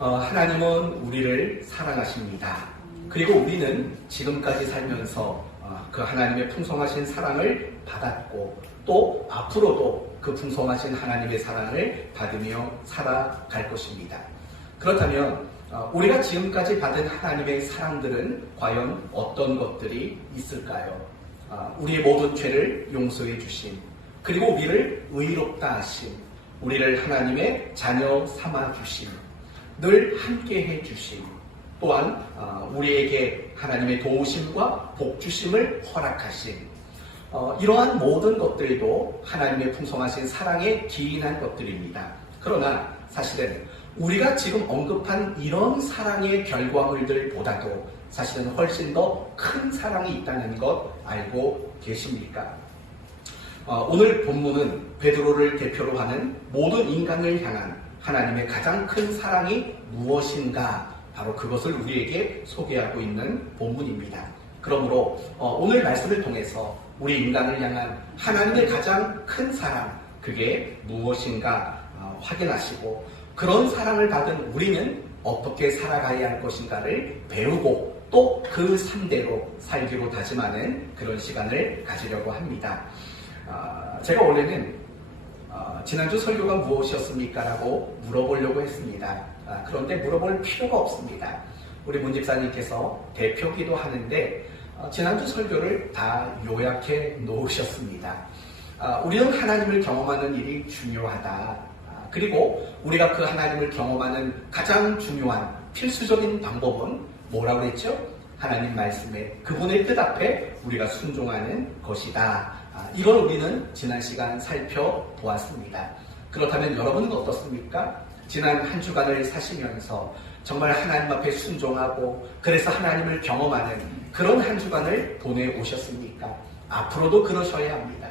하나님은 우리를 사랑하십니다. 그리고 우리는 지금까지 살면서 그 하나님의 풍성하신 사랑을 받았고 또 앞으로도 그 풍성하신 하나님의 사랑을 받으며 살아갈 것입니다. 그렇다면 우리가 지금까지 받은 하나님의 사랑들은 과연 어떤 것들이 있을까요? 우리의 모든 죄를 용서해 주심, 그리고 우리를 의롭다 하심, 우리를 하나님의 자녀 삼아 주심, 늘 함께 해 주심, 또한 우리에게 하나님의 도우심과 복 주심을 허락하심, 이러한 모든 것들도 하나님의 풍성하신 사랑에 기인한 것들입니다. 그러나 사실은 우리가 지금 언급한 이런 사랑의 결과물들보다도 사실은 훨씬 더 큰 사랑이 있다는 것 알고 계십니까? 오늘 본문은 베드로를 대표로 하는 모든 인간을 향한 하나님의 가장 큰 사랑이 무엇인가, 바로 그것을 우리에게 소개하고 있는 본문입니다. 그러므로 오늘 말씀을 통해서 우리 인간을 향한 하나님의 가장 큰 사랑, 그게 무엇인가 확인하시고, 그런 사랑을 받은 우리는 어떻게 살아가야 할 것인가를 배우고 또 그 상대로 살기로 다짐하는 그런 시간을 가지려고 합니다. 제가 원래는 지난주 설교가 무엇이었습니까? 라고 물어보려고 했습니다. 그런데 물어볼 필요가 없습니다. 우리 문집사님께서 대표기도 하는데 지난주 설교를 다 요약해 놓으셨습니다. 우리는 하나님을 경험하는 일이 중요하다. 그리고 우리가 그 하나님을 경험하는 가장 중요한 필수적인 방법은 뭐라고 했죠? 하나님 말씀에, 그분의 뜻 앞에 우리가 순종하는 것이다. 이걸 우리는 지난 시간 살펴보았습니다. 그렇다면 여러분은 어떻습니까? 지난 한 주간을 사시면서 정말 하나님 앞에 순종하고 그래서 하나님을 경험하는 그런 한 주간을 보내오셨습니까? 앞으로도 그러셔야 합니다.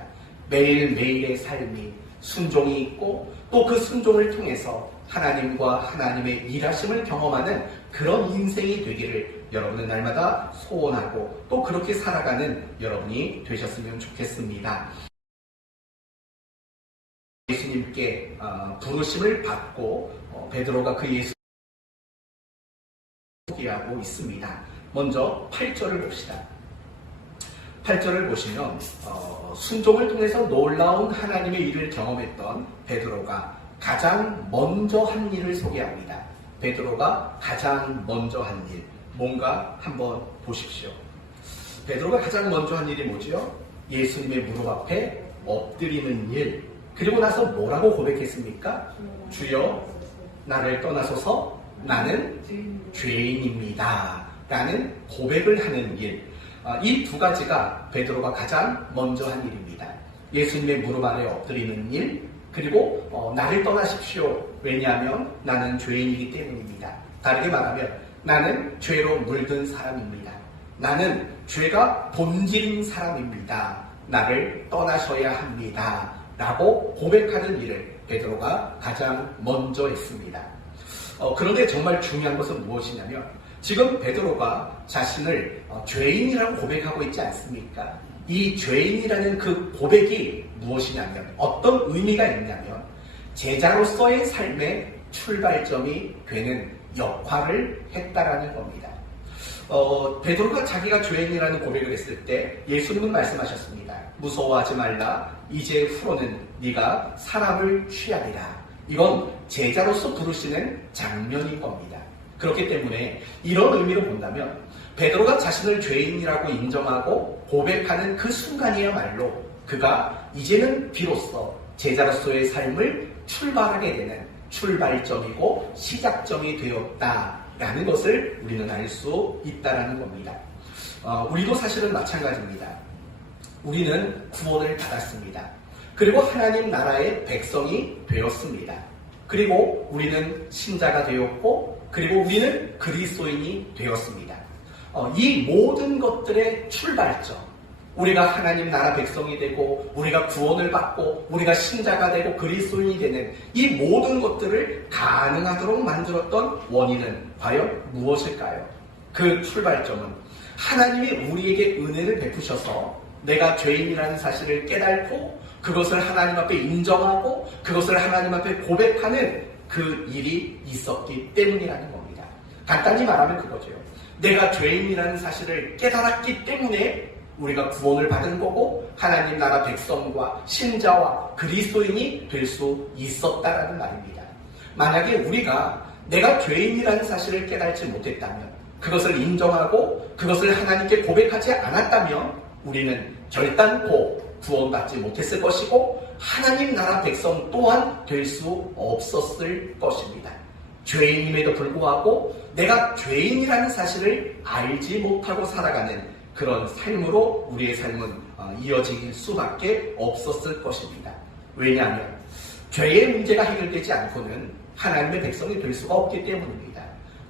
매일매일의 삶이 순종이 있고 또 그 순종을 통해서 하나님과 하나님의 일하심을 경험하는 그런 인생이 되기를 여러분은 날마다 소원하고 또 그렇게 살아가는 여러분이 되셨으면 좋겠습니다. 예수님께 부르심을 받고 베드로가 그 예수 소개하고 있습니다. 먼저 8절을 봅시다. 8절을 보시면 순종을 통해서 놀라운 하나님의 일을 경험했던 베드로가 가장 먼저 한 일을 소개합니다. 베드로가 가장 먼저 한 일, 뭔가 한번 보십시오. 베드로가 가장 먼저 한 일이 뭐죠? 예수님의 무릎 앞에 엎드리는 일. 그리고 나서 뭐라고 고백했습니까? 주여, 나를 떠나소서, 나는 죄인입니다. 라는 고백을 하는 일. 이 두 가지가 베드로가 가장 먼저 한 일입니다. 예수님의 무릎 아래 엎드리는 일, 그리고 나를 떠나십시오. 왜냐하면 나는 죄인이기 때문입니다. 다르게 말하면 나는 죄로 물든 사람입니다. 나는 죄가 본질인 사람입니다. 나를 떠나셔야 합니다. 라고 고백하는 일을 베드로가 가장 먼저 했습니다. 그런데 정말 중요한 것은 무엇이냐면 지금 베드로가 자신을 죄인이라고 고백하고 있지 않습니까? 이 죄인이라는 그 고백이 무엇이냐면, 어떤 의미가 있냐면 제자로서의 삶의 출발점이 되는 역할을 했다라는 겁니다. 베드로가 자기가 죄인이라는 고백을 했을 때 예수님은 말씀하셨습니다. 무서워하지 말라. 이제 후로는 네가 사람을 취하리라. 이건 제자로서 부르시는 장면인 겁니다. 그렇기 때문에 이런 의미로 본다면 베드로가 자신을 죄인이라고 인정하고 고백하는 그 순간이야말로 그가 이제는 비로소 제자로서의 삶을 출발하게 되는 출발점이고 시작점이 되었다라는 것을 우리는 알 수 있다는 겁니다. 우리도 사실은 마찬가지입니다. 우리는 구원을 받았습니다. 그리고 하나님 나라의 백성이 되었습니다. 그리고 우리는 신자가 되었고, 그리고 우리는 그리스도인이 되었습니다. 이 모든 것들의 출발점, 우리가 하나님 나라 백성이 되고 우리가 구원을 받고 우리가 신자가 되고 그리스도인이 되는 이 모든 것들을 가능하도록 만들었던 원인은 과연 무엇일까요? 그 출발점은 하나님이 우리에게 은혜를 베푸셔서 내가 죄인이라는 사실을 깨닫고 그것을 하나님 앞에 인정하고 그것을 하나님 앞에 고백하는 그 일이 있었기 때문이라는 겁니다. 간단히 말하면 그거죠. 내가 죄인이라는 사실을 깨달았기 때문에 우리가 구원을 받은 거고 하나님 나라 백성과 신자와 그리스도인이 될 수 있었다라는 말입니다. 만약에 우리가 내가 죄인이라는 사실을 깨달지 못했다면, 그것을 인정하고 그것을 하나님께 고백하지 않았다면 우리는 결단코 구원받지 못했을 것이고 하나님 나라 백성 또한 될 수 없었을 것입니다. 죄인임에도 불구하고 내가 죄인이라는 사실을 알지 못하고 살아가는 그런 삶으로 우리의 삶은 이어질 수밖에 없었을 것입니다. 왜냐하면 죄의 문제가 해결되지 않고는 하나님의 백성이 될 수가 없기 때문입니다.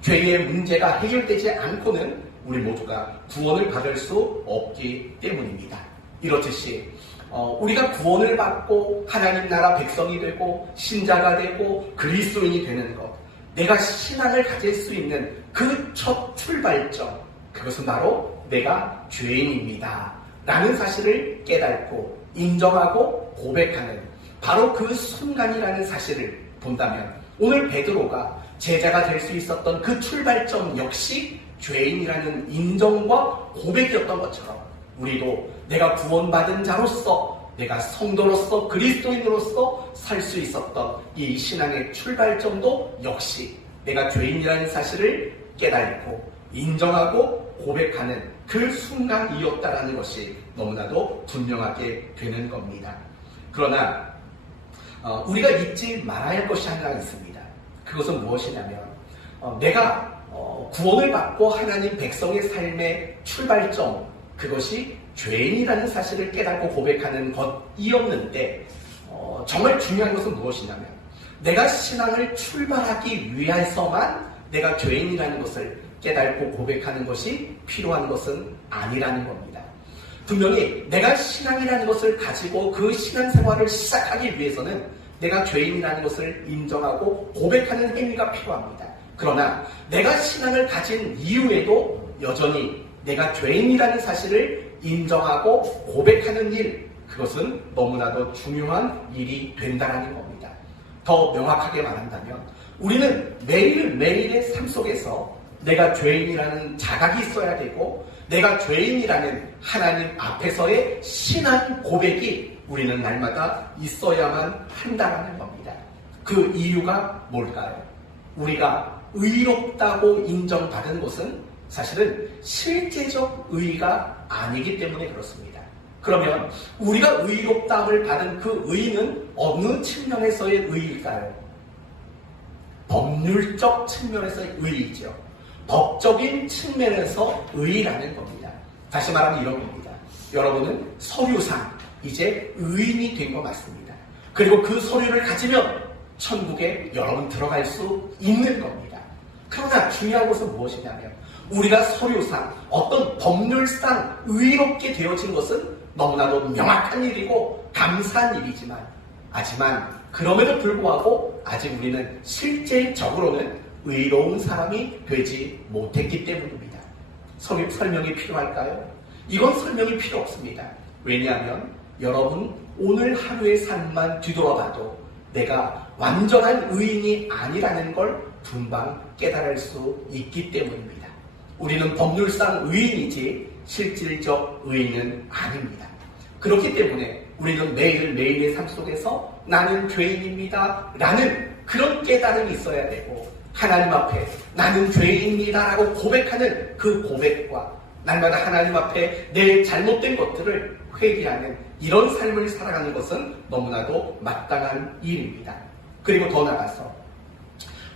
죄의 문제가 해결되지 않고는 우리 모두가 구원을 받을 수 없기 때문입니다. 이렇듯이 우리가 구원을 받고 하나님 나라 백성이 되고 신자가 되고 그리스도인이 되는 것, 내가 신앙을 가질 수 있는 그 첫 출발점, 그것은 바로 내가 죄인입니다 라는 사실을 깨닫고 인정하고 고백하는 바로 그 순간이라는 사실을 본다면, 오늘 베드로가 제자가 될 수 있었던 그 출발점 역시 죄인이라는 인정과 고백이었던 것처럼 우리도 내가 구원받은 자로서, 내가 성도로서 그리스도인으로서 살 수 있었던 이 신앙의 출발점도 역시 내가 죄인이라는 사실을 깨닫고 인정하고 고백하는 그 순간이었다라는 것이 너무나도 분명하게 되는 겁니다. 그러나 우리가 잊지 말아야 할 것이 하나 있습니다. 그것은 무엇이냐면 내가 구원을 받고 하나님 백성의 삶의 출발점, 그것이 죄인이라는 사실을 깨닫고 고백하는 것이었는데 정말 중요한 것은 무엇이냐면 내가 신앙을 출발하기 위해서만 내가 죄인이라는 것을 깨닫고 고백하는 것이 필요한 것은 아니라는 겁니다. 분명히 내가 신앙이라는 것을 가지고 그 신앙생활을 시작하기 위해서는 내가 죄인이라는 것을 인정하고 고백하는 행위가 필요합니다. 그러나 내가 신앙을 가진 이후에도 여전히 내가 죄인이라는 사실을 인정하고 고백하는 일, 그것은 너무나도 중요한 일이 된다는 겁니다. 더 명확하게 말한다면 우리는 매일매일의 삶 속에서 내가 죄인이라는 자각이 있어야 되고 내가 죄인이라는 하나님 앞에서의 신앙 고백이 우리는 날마다 있어야만 한다는 겁니다. 그 이유가 뭘까요? 우리가 의롭다고 인정받은 것은 사실은 실제적 의의가 아니기 때문에 그렇습니다. 그러면 우리가 의롭다함을 받은 그 의의는 어느 측면에서의 의의일까요? 법률적 측면에서의 의의이죠. 법적인 측면에서 의의라는 겁니다. 다시 말하면 이런 겁니다. 여러분은 서류상 이제 의인이 된 거 맞습니다. 그리고 그 서류를 가지면 천국에 여러분 들어갈 수 있는 겁니다. 그러나 중요한 것은 무엇이냐면 우리가 서류상 어떤 법률상 의롭게 되어진 것은 너무나도 명확한 일이고 감사한 일이지만 하지만 그럼에도 불구하고 아직 우리는 실질적으로는 의로운 사람이 되지 못했기 때문입니다. 설명이 필요할까요? 이건 설명이 필요 없습니다. 왜냐하면 여러분 오늘 하루의 삶만 뒤돌아봐도 내가 완전한 의인이 아니라는 걸 금방 깨달을 수 있기 때문입니다. 우리는 법률상 의인이지 실질적 의인은 아닙니다. 그렇기 때문에 우리는 매일매일의 삶 속에서 나는 죄인입니다 라는 그런 깨달음이 있어야 되고 하나님 앞에 나는 죄인입니다 라고 고백하는 그 고백과 날마다 하나님 앞에 내 잘못된 것들을 회개하는 이런 삶을 살아가는 것은 너무나도 마땅한 일입니다. 그리고 더 나아가서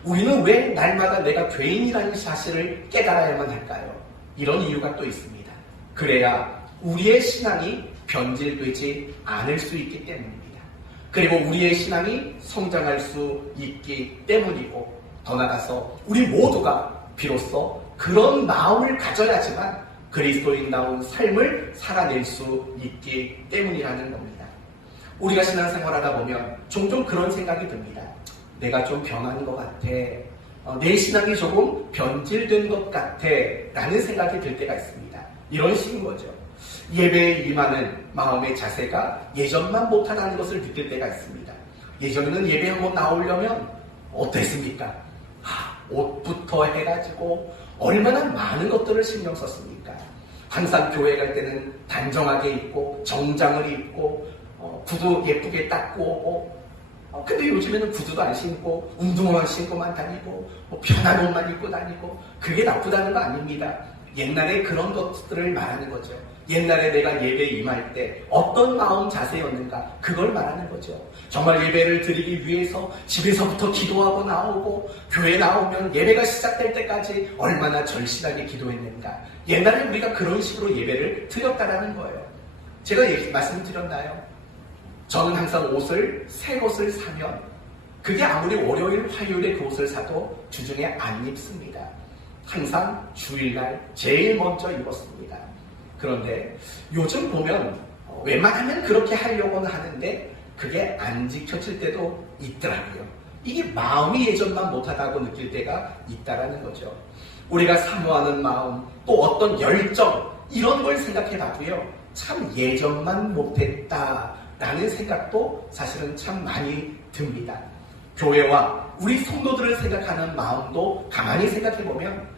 우리는 왜 날마다 내가 죄인이라는 사실을 깨달아야만 할까요? 이런 이유가 또 있습니다. 그래야 우리의 신앙이 변질되지 않을 수 있기 때문입니다. 그리고 우리의 신앙이 성장할 수 있기 때문이고 더 나아가서 우리 모두가 비로소 그런 마음을 가져야지만 그리스도인다운 삶을 살아낼 수 있기 때문이라는 겁니다. 우리가 신앙생활하다 보면 종종 그런 생각이 듭니다. 내가 좀 변한 것 같아. 내 신앙이 조금 변질된 것 같아. 라는 생각이 들 때가 있습니다. 이런 식인 거죠. 예배에 임하는 마음의 자세가 예전만 못하다는 것을 느낄 때가 있습니다. 예전에는 예배 한번 나오려면 어땠습니까? 옷부터 해가지고 얼마나 많은 것들을 신경 썼습니까? 항상 교회 갈 때는 단정하게 입고 정장을 입고 구두 예쁘게 닦고 오고 근데 요즘에는 구두도 안 신고 운동화만 신고만 다니고 편한 옷만 입고 다니고 그게 나쁘다는 거 아닙니다. 옛날에 그런 것들을 말하는 거죠. 옛날에 내가 예배에 임할 때 어떤 마음 자세였는가 그걸 말하는 거죠. 정말 예배를 드리기 위해서 집에서부터 기도하고 나오고 교회 나오면 예배가 시작될 때까지 얼마나 절실하게 기도했는가. 옛날에 우리가 그런 식으로 예배를 드렸다라는 거예요. 제가 말씀드렸나요? 저는 항상 새 옷을 사면 그게 아무리 월요일 화요일에 그 옷을 사도 주중에 안 입습니다. 항상 주일날 제일 먼저 입었습니다. 그런데 요즘 보면 웬만하면 그렇게 하려고는 하는데 그게 안 지켜질 때도 있더라고요. 이게 마음이 예전만 못하다고 느낄 때가 있다라는 거죠. 우리가 사모하는 마음, 또 어떤 열정 이런 걸 생각해 봐도요. 참 예전만 못했다라는 생각도 사실은 참 많이 듭니다. 교회와 우리 성도들을 생각하는 마음도 가만히 생각해 보면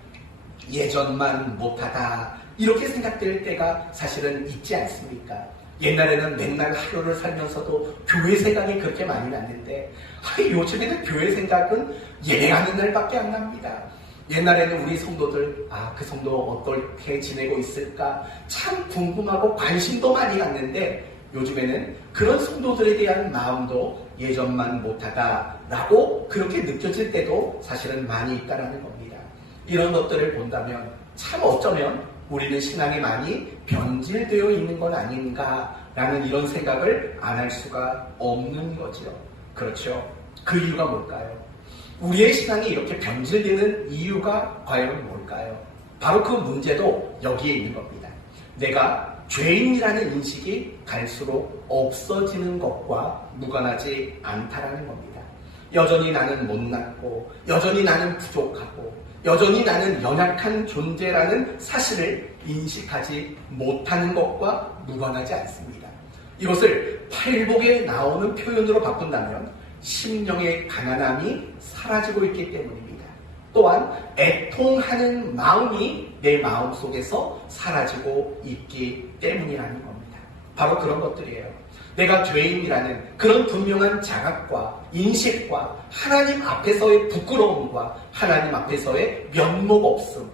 예전만 못하다 이렇게 생각될 때가 사실은 있지 않습니까? 옛날에는 맨날 하루를 살면서도 교회 생각이 그렇게 많이 났는데 요즘에는 교회 생각은 예배하는 날밖에 안 납니다. 옛날에는 우리 성도들 그 성도 어떻게 지내고 있을까 참 궁금하고 관심도 많이 갔는데 요즘에는 그런 성도들에 대한 마음도 예전만 못하다라고 그렇게 느껴질 때도 사실은 많이 있다라는 겁니다. 이런 것들을 본다면 참 어쩌면 우리는 신앙이 많이 변질되어 있는 건 아닌가라는 이런 생각을 안 할 수가 없는 거죠. 그렇죠. 그 이유가 뭘까요? 우리의 신앙이 이렇게 변질되는 이유가 과연 뭘까요? 바로 그 문제도 여기에 있는 겁니다. 내가 죄인이라는 인식이 갈수록 없어지는 것과 무관하지 않다라는 겁니다. 여전히 나는 못났고 여전히 나는 부족하고 여전히 나는 연약한 존재라는 사실을 인식하지 못하는 것과 무관하지 않습니다. 이것을 팔복에 나오는 표현으로 바꾼다면 심령의 가난함이 사라지고 있기 때문입니다. 또한 애통하는 마음이 내 마음 속에서 사라지고 있기 때문이라는 겁니다. 바로 그런 것들이에요. 내가 죄인이라는 그런 분명한 자각과 인식과 하나님 앞에서의 부끄러움과 하나님 앞에서의 면목 없음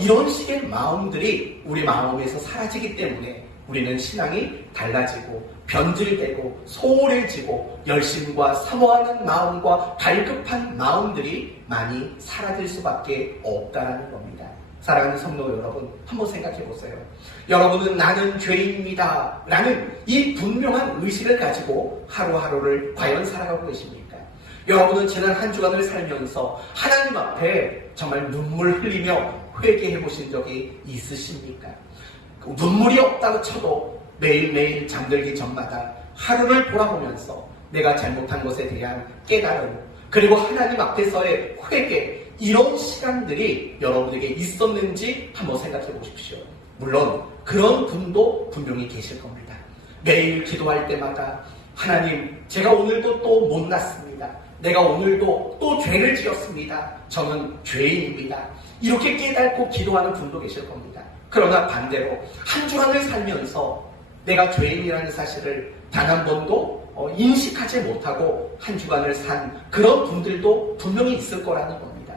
이런 식의 마음들이 우리 마음에서 사라지기 때문에 우리는 신앙이 달라지고 변질되고 소홀해지고 열심과 사모하는 마음과 갈급한 마음들이 많이 사라질 수밖에 없다는 겁니다. 사랑하는 성도 여러분, 한번 생각해 보세요. 여러분은 나는 죄인입니다 라는 이 분명한 의식을 가지고 하루하루를 과연 살아가고 계십니까? 여러분은 지난 한 주간을 살면서 하나님 앞에 정말 눈물 흘리며 회개해 보신 적이 있으십니까? 눈물이 없다고 쳐도 매일매일 잠들기 전마다 하루를 돌아보면서 내가 잘못한 것에 대한 깨달음 그리고 하나님 앞에서의 회개 이런 시간들이 여러분에게 있었는지 한번 생각해 보십시오. 물론 그런 분도 분명히 계실 겁니다. 매일 기도할 때마다 하나님 제가 오늘도 또 못났습니다. 내가 오늘도 또 죄를 지었습니다. 저는 죄인입니다. 이렇게 깨닫고 기도하는 분도 계실 겁니다. 그러나 반대로 한 주간을 살면서 내가 죄인이라는 사실을 단 한 번도 인식하지 못하고 한 주간을 산 그런 분들도 분명히 있을 거라는 겁니다.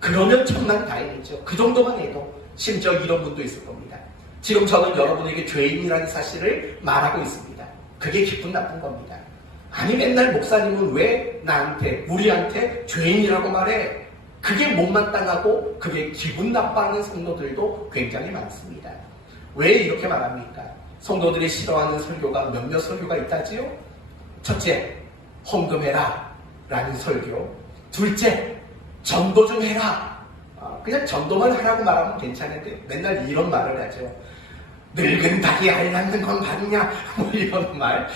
그러면 천만 다행이죠. 그 정도만 해도 심지어 이런 분도 있을 겁니다. 지금 저는 여러분에게 죄인이라는 사실을 말하고 있습니다. 그게 기쁜 나쁜 겁니다. 아니 맨날 목사님은 왜 나한테 우리한테 죄인이라고 말해? 그게 못마땅하고 그게 기분 나빠하는 성도들도 굉장히 많습니다. 왜 이렇게 말합니까? 성도들이 싫어하는 설교가 몇몇 설교가 있다지요? 첫째, 헌금해라 라는 설교. 둘째, 전도 좀 해라. 그냥 전도만 하라고 말하면 괜찮은데 맨날 이런 말을 하죠. 늙은 닭이 알 낳는 건 맞냐? 뭐 이런 말.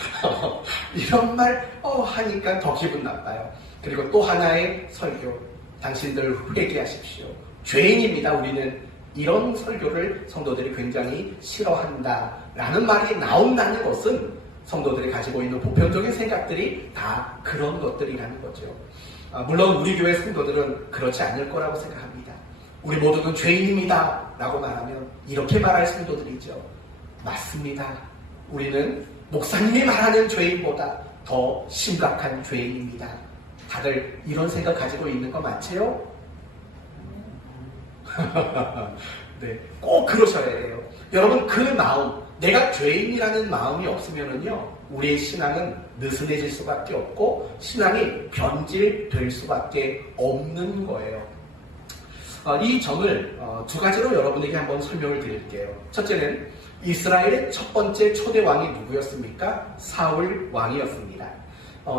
이런 말 하니까 더 기분 나빠요. 그리고 또 하나의 설교. 당신들 회개하십시오. 죄인입니다. 우리는 이런 설교를 성도들이 굉장히 싫어한다라는 말이 나온다는 것은 성도들이 가지고 있는 보편적인 생각들이 다 그런 것들이라는 거죠. 물론 우리 교회 성도들은 그렇지 않을 거라고 생각합니다. 우리 모두는 죄인입니다 라고 말하면 이렇게 말할 성도들이죠. 맞습니다. 우리는 목사님이 말하는 죄인보다 더 심각한 죄인입니다. 다들 이런 생각 가지고 있는 거 맞지요? 네, 꼭 그러셔야 해요. 여러분, 그 마음, 내가 죄인이라는 마음이 없으면은요, 우리의 신앙은 느슨해질 수밖에 없고 신앙이 변질될 수밖에 없는 거예요. 이 점을 두 가지로 여러분에게 한번 설명을 드릴게요. 첫째는 이스라엘의 첫 번째 초대 왕이 누구였습니까? 사울 왕이었습니다.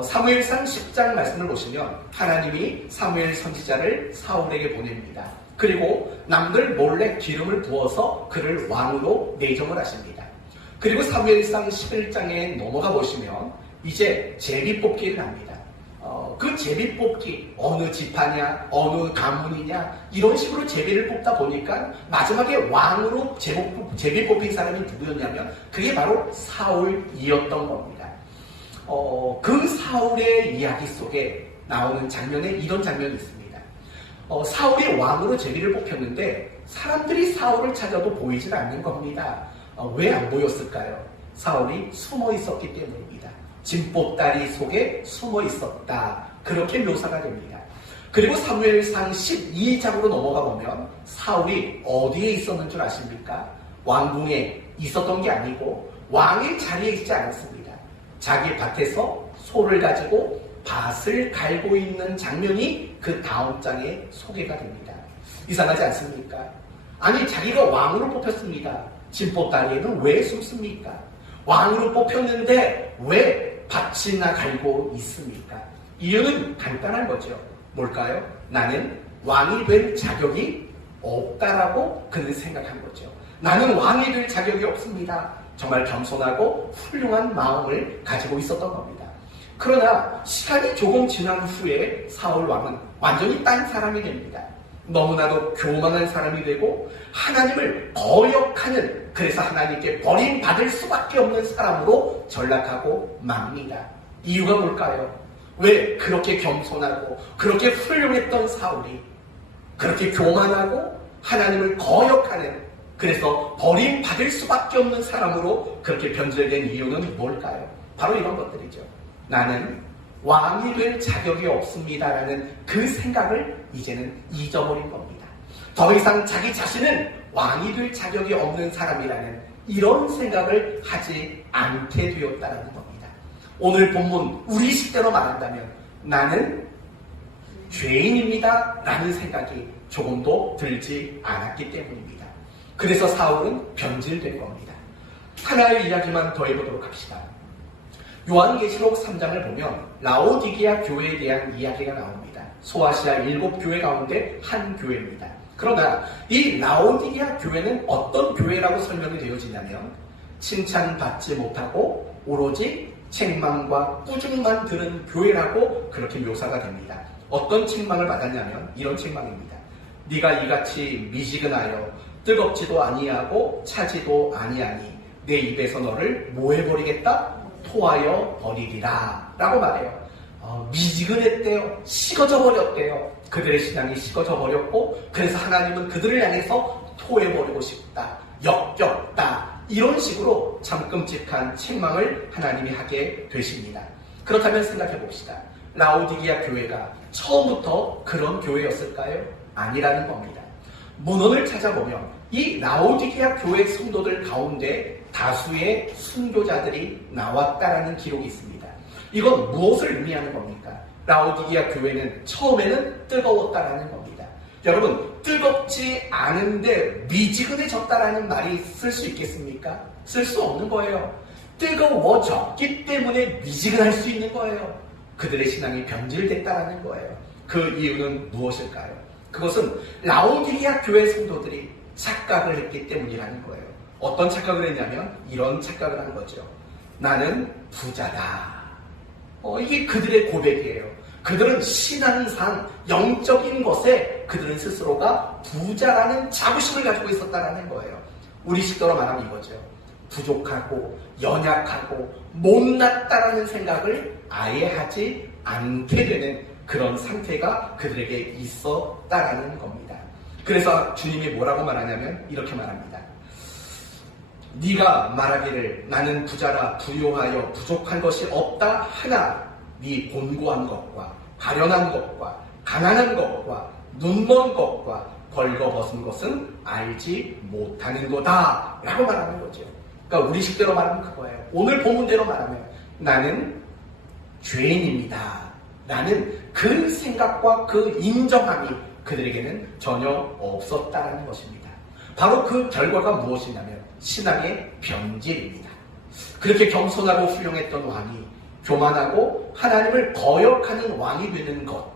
사무엘상 10장 말씀을 보시면 하나님이 사무엘 선지자를 사울에게 보냅니다. 그리고 남들 몰래 기름을 부어서 그를 왕으로 내정을 하십니다. 그리고 사무엘상 11장에 넘어가 보시면 이제 제비뽑기를 합니다. 그 제비뽑기, 어느 지파냐, 어느 가문이냐, 이런 식으로 제비를 뽑다 보니까 마지막에 왕으로 제비 뽑힌 사람이 누구였냐면 그게 바로 사울이었던 겁니다. 그 사울의 이야기 속에 나오는 장면에 이런 장면이 있습니다. 사울이 왕으로 제비를 뽑혔는데 사람들이 사울을 찾아도 보이질 않는 겁니다. 왜 안 보였을까요? 사울이 숨어 있었기 때문입니다. 진보다리 속에 숨어 있었다. 그렇게 묘사가 됩니다. 그리고 사무엘상 12장으로 넘어가 보면 사울이 어디에 있었는 줄 아십니까? 왕궁에 있었던 게 아니고 왕의 자리에 있지 않았습니다. 자기 밭에서 소를 가지고 밭을 갈고 있는 장면이 그 다음 장에 소개가 됩니다. 이상하지 않습니까? 아니, 자기가 왕으로 뽑혔습니다. 진보다리에는 왜 숨습니까? 왕으로 뽑혔는데 왜 밭이나 갈고 있습니까? 이유는 간단한 거죠. 뭘까요? 나는 왕이 될 자격이 없다라고 그는 생각한 거죠. 나는 왕이 될 자격이 없습니다. 정말 겸손하고 훌륭한 마음을 가지고 있었던 겁니다. 그러나 시간이 조금 지난 후에 사울 왕은 완전히 딴 사람이 됩니다. 너무나도 교만한 사람이 되고 하나님을 거역하는, 그래서 하나님께 버림받을 수밖에 없는 사람으로 전락하고 맙니다. 이유가 뭘까요? 왜 그렇게 겸손하고 그렇게 훌륭했던 사울이 그렇게 교만하고 하나님을 거역하는, 그래서 버림받을 수밖에 없는 사람으로 그렇게 변질된 이유는 뭘까요? 바로 이런 것들이죠. 나는 왕이 될 자격이 없습니다라는 그 생각을 이제는 잊어버린 겁니다. 더 이상 자기 자신은 왕이 될 자격이 없는 사람이라는 이런 생각을 하지 않게 되었다는 겁니다. 오늘 본문 우리 식대로 말한다면 나는 죄인입니다 라는 생각이 조금도 들지 않았기 때문입니다. 그래서 사울은 변질된 겁니다. 하나의 이야기만 더 해보도록 합시다. 요한계시록 3장을 보면 라오디게아 교회에 대한 이야기가 나옵니다. 소아시아 7교회 가운데 한 교회입니다. 그러나 이 라오디게아 교회는 어떤 교회라고 설명이 되어지냐면 칭찬받지 못하고 오로지 책망과 꾸중만 들은 교회라고 그렇게 묘사가 됩니다. 어떤 책망을 받았냐면 이런 책망입니다. 네가 이같이 미지근하여 뜨겁지도 아니하고 차지도 아니하니 내 입에서 너를 뭐 해버리겠다? 토하여 버리리라 라고 말해요. 미지근했대요. 식어져 버렸대요. 그들의 신앙이 식어져 버렸고 그래서 하나님은 그들을 향해서 토해버리고 싶다, 역겹다, 이런 식으로 참 끔찍한 책망을 하나님이 하게 되십니다. 그렇다면 생각해 봅시다. 라오디게아 교회가 처음부터 그런 교회였을까요? 아니라는 겁니다. 문헌을 찾아보면 이 라오디게아 교회 성도들 가운데 다수의 순교자들이 나왔다라는 기록이 있습니다. 이건 무엇을 의미하는 겁니까? 라오디게아 교회는 처음에는 뜨거웠다라는 겁니다. 여러분, 뜨겁지 않은데 미지근해졌다라는 말이 쓸 수 있겠습니까? 쓸 수 없는 거예요. 뜨거워졌기 때문에 미지근할 수 있는 거예요. 그들의 신앙이 변질됐다라는 거예요. 그 이유는 무엇일까요? 그것은 라오디게아 교회 성도들이 착각을 했기 때문이라는 거예요. 어떤 착각을 했냐면 이런 착각을 한 거죠. 나는 부자다. 이게 그들의 고백이에요. 그들은 신앙상 영적인 것에 그들은 스스로가 부자라는 자부심을 가지고 있었다는 거예요. 우리 식도로 말하면 이거죠. 부족하고 연약하고 못났다라는 생각을 아예 하지 않게 되는 그런 상태가 그들에게 있었다라는 겁니다. 그래서 주님이 뭐라고 말하냐면 이렇게 말합니다. 네가 말하기를 나는 부자라 부요하여 부족한 것이 없다 하나 네 곤고한 것과 가련한 것과 가난한 것과 눈먼 것과 벌거벗은 것은 알지 못하는 거다 라고 말하는 거죠. 그러니까 우리식대로 말하면 그거예요. 오늘 본문대로 말하면 나는 죄인입니다 라는 그 생각과 그 인정함이 그들에게는 전혀 없었다는 것입니다. 바로 그 결과가 무엇이냐면 신앙의 변질입니다. 그렇게 겸손하고 훌륭했던 왕이 교만하고 하나님을 거역하는 왕이 되는 것,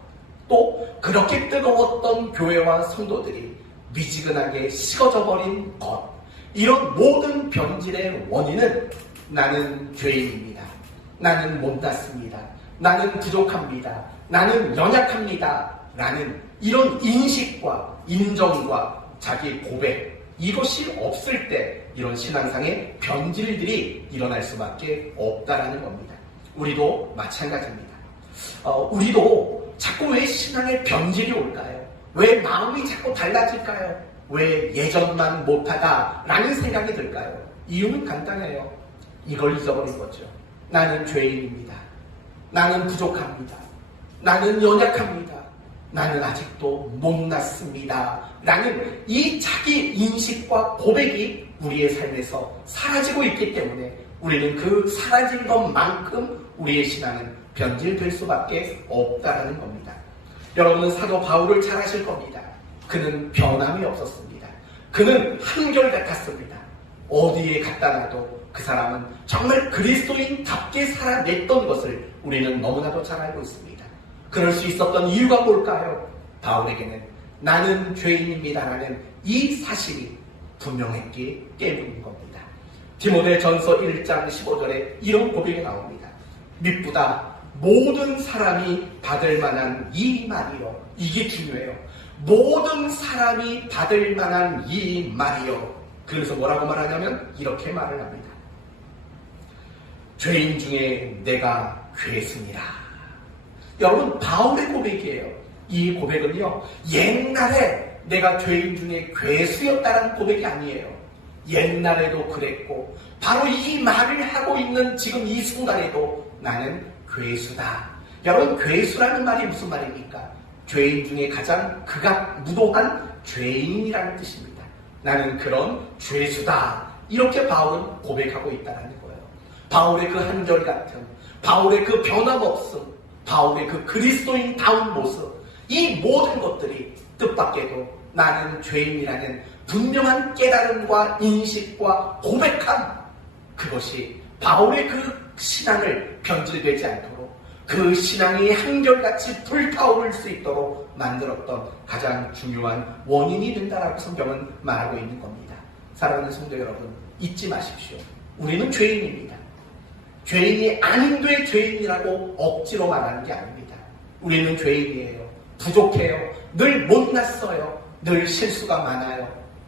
또 그렇게 뜨거웠던 교회와 성도들이 미지근하게 식어져 버린 것, 이런 모든 변질의 원인은 나는 죄인입니다. 나는 못났습니다. 나는 부족합니다. 나는 연약합니다. 라는 이런 인식과 인정과 자기 고백, 이것이 없을 때 이런 신앙상의 변질들이 일어날 수밖에 없다라는 겁니다. 우리도 마찬가지입니다. 우리도 자꾸 왜 신앙의 변질이 올까요? 왜 마음이 자꾸 달라질까요? 왜 예전만 못하다라는 생각이 들까요? 이유는 간단해요. 이걸 잊어버린 거죠. 나는 죄인입니다. 나는 부족합니다. 나는 연약합니다. 나는 아직도 못났습니다. 라는 이 자기 인식과 고백이 우리의 삶에서 사라지고 있기 때문에 우리는 그 사라진 것만큼 우리의 신앙은 변질될 수밖에 없다는 겁니다. 여러분은 사도 바울을 잘 아실 겁니다. 그는 변함이 없었습니다. 그는 한결같았습니다. 어디에 갖다 놔도 그 사람은 정말 그리스도인답게 살아냈던 것을 우리는 너무나도 잘 알고 있습니다. 그럴 수 있었던 이유가 뭘까요? 바울에게는 나는 죄인입니다라는 이 사실이 분명했기 때문인 겁니다. 디모데전서 1장 15절에 이런 고백이 나옵니다. 미쁘다 모든 사람이 받을 만한 이 말이요. 이게 중요해요. 모든 사람이 받을 만한 이 말이요. 그래서 뭐라고 말하냐면 이렇게 말을 합니다. 죄인 중에 내가 괴수니라. 여러분, 바울의 고백이에요. 이 고백은요, 옛날에 내가 죄인 중에 괴수였다는 고백이 아니에요. 옛날에도 그랬고 바로 이 말을 하고 있는 지금 이 순간에도 나는 괴수다. 여러분, 괴수라는 말이 무슨 말입니까? 죄인 중에 가장 극악무도한 죄인이라는 뜻입니다. 나는 그런 죄수다. 이렇게 바울은 고백하고 있다는 거예요. 바울의 그 한결같음, 바울의 그 변함없음, 바울의 그 그리스도인다운 모습, 이 모든 것들이 뜻밖에도 나는 죄인이라는 분명한 깨달음과 인식과 고백함, 그것이 바울의 그 신앙을 변질되지 않도록, 그 신앙이 한결같이 불타오를 수 있도록 만들었던 가장 중요한 원인이 된다라고 성경은 말하고 있는 겁니다. 사랑하는 성도 여러분, 잊지 마십시오. 우리는 죄인입니다. 죄인이 아닌데 죄인이라고 억지로 말하는 게 아닙니다. 우리는 죄인이에요. 부족해요. 늘 못났어요. 늘 실수가 많아요.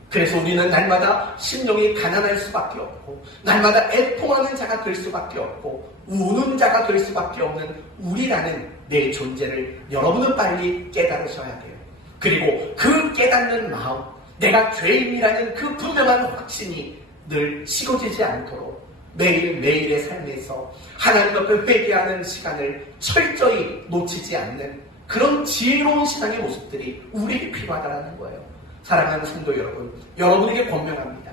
그래서 우리는 날마다 심령이 가난할 수밖에 없고, 날마다 애통하는 자가 될 수밖에 없고, 우는 자가 될 수밖에 없는 우리라는 내 존재를 여러분은 빨리 깨달으셔야 돼요. 그리고 그 깨닫는 마음, 내가 죄인이라는 그 분명한 확신이 늘 식어지지 않도록 매일매일의 삶에서 하나님 앞에 회개하는 시간을 철저히 놓치지 않는 그런 지혜로운 신앙의 모습들이 우리에게 필요하다는 거예요. 사랑하는 성도 여러분, 여러분에게 권면합니다.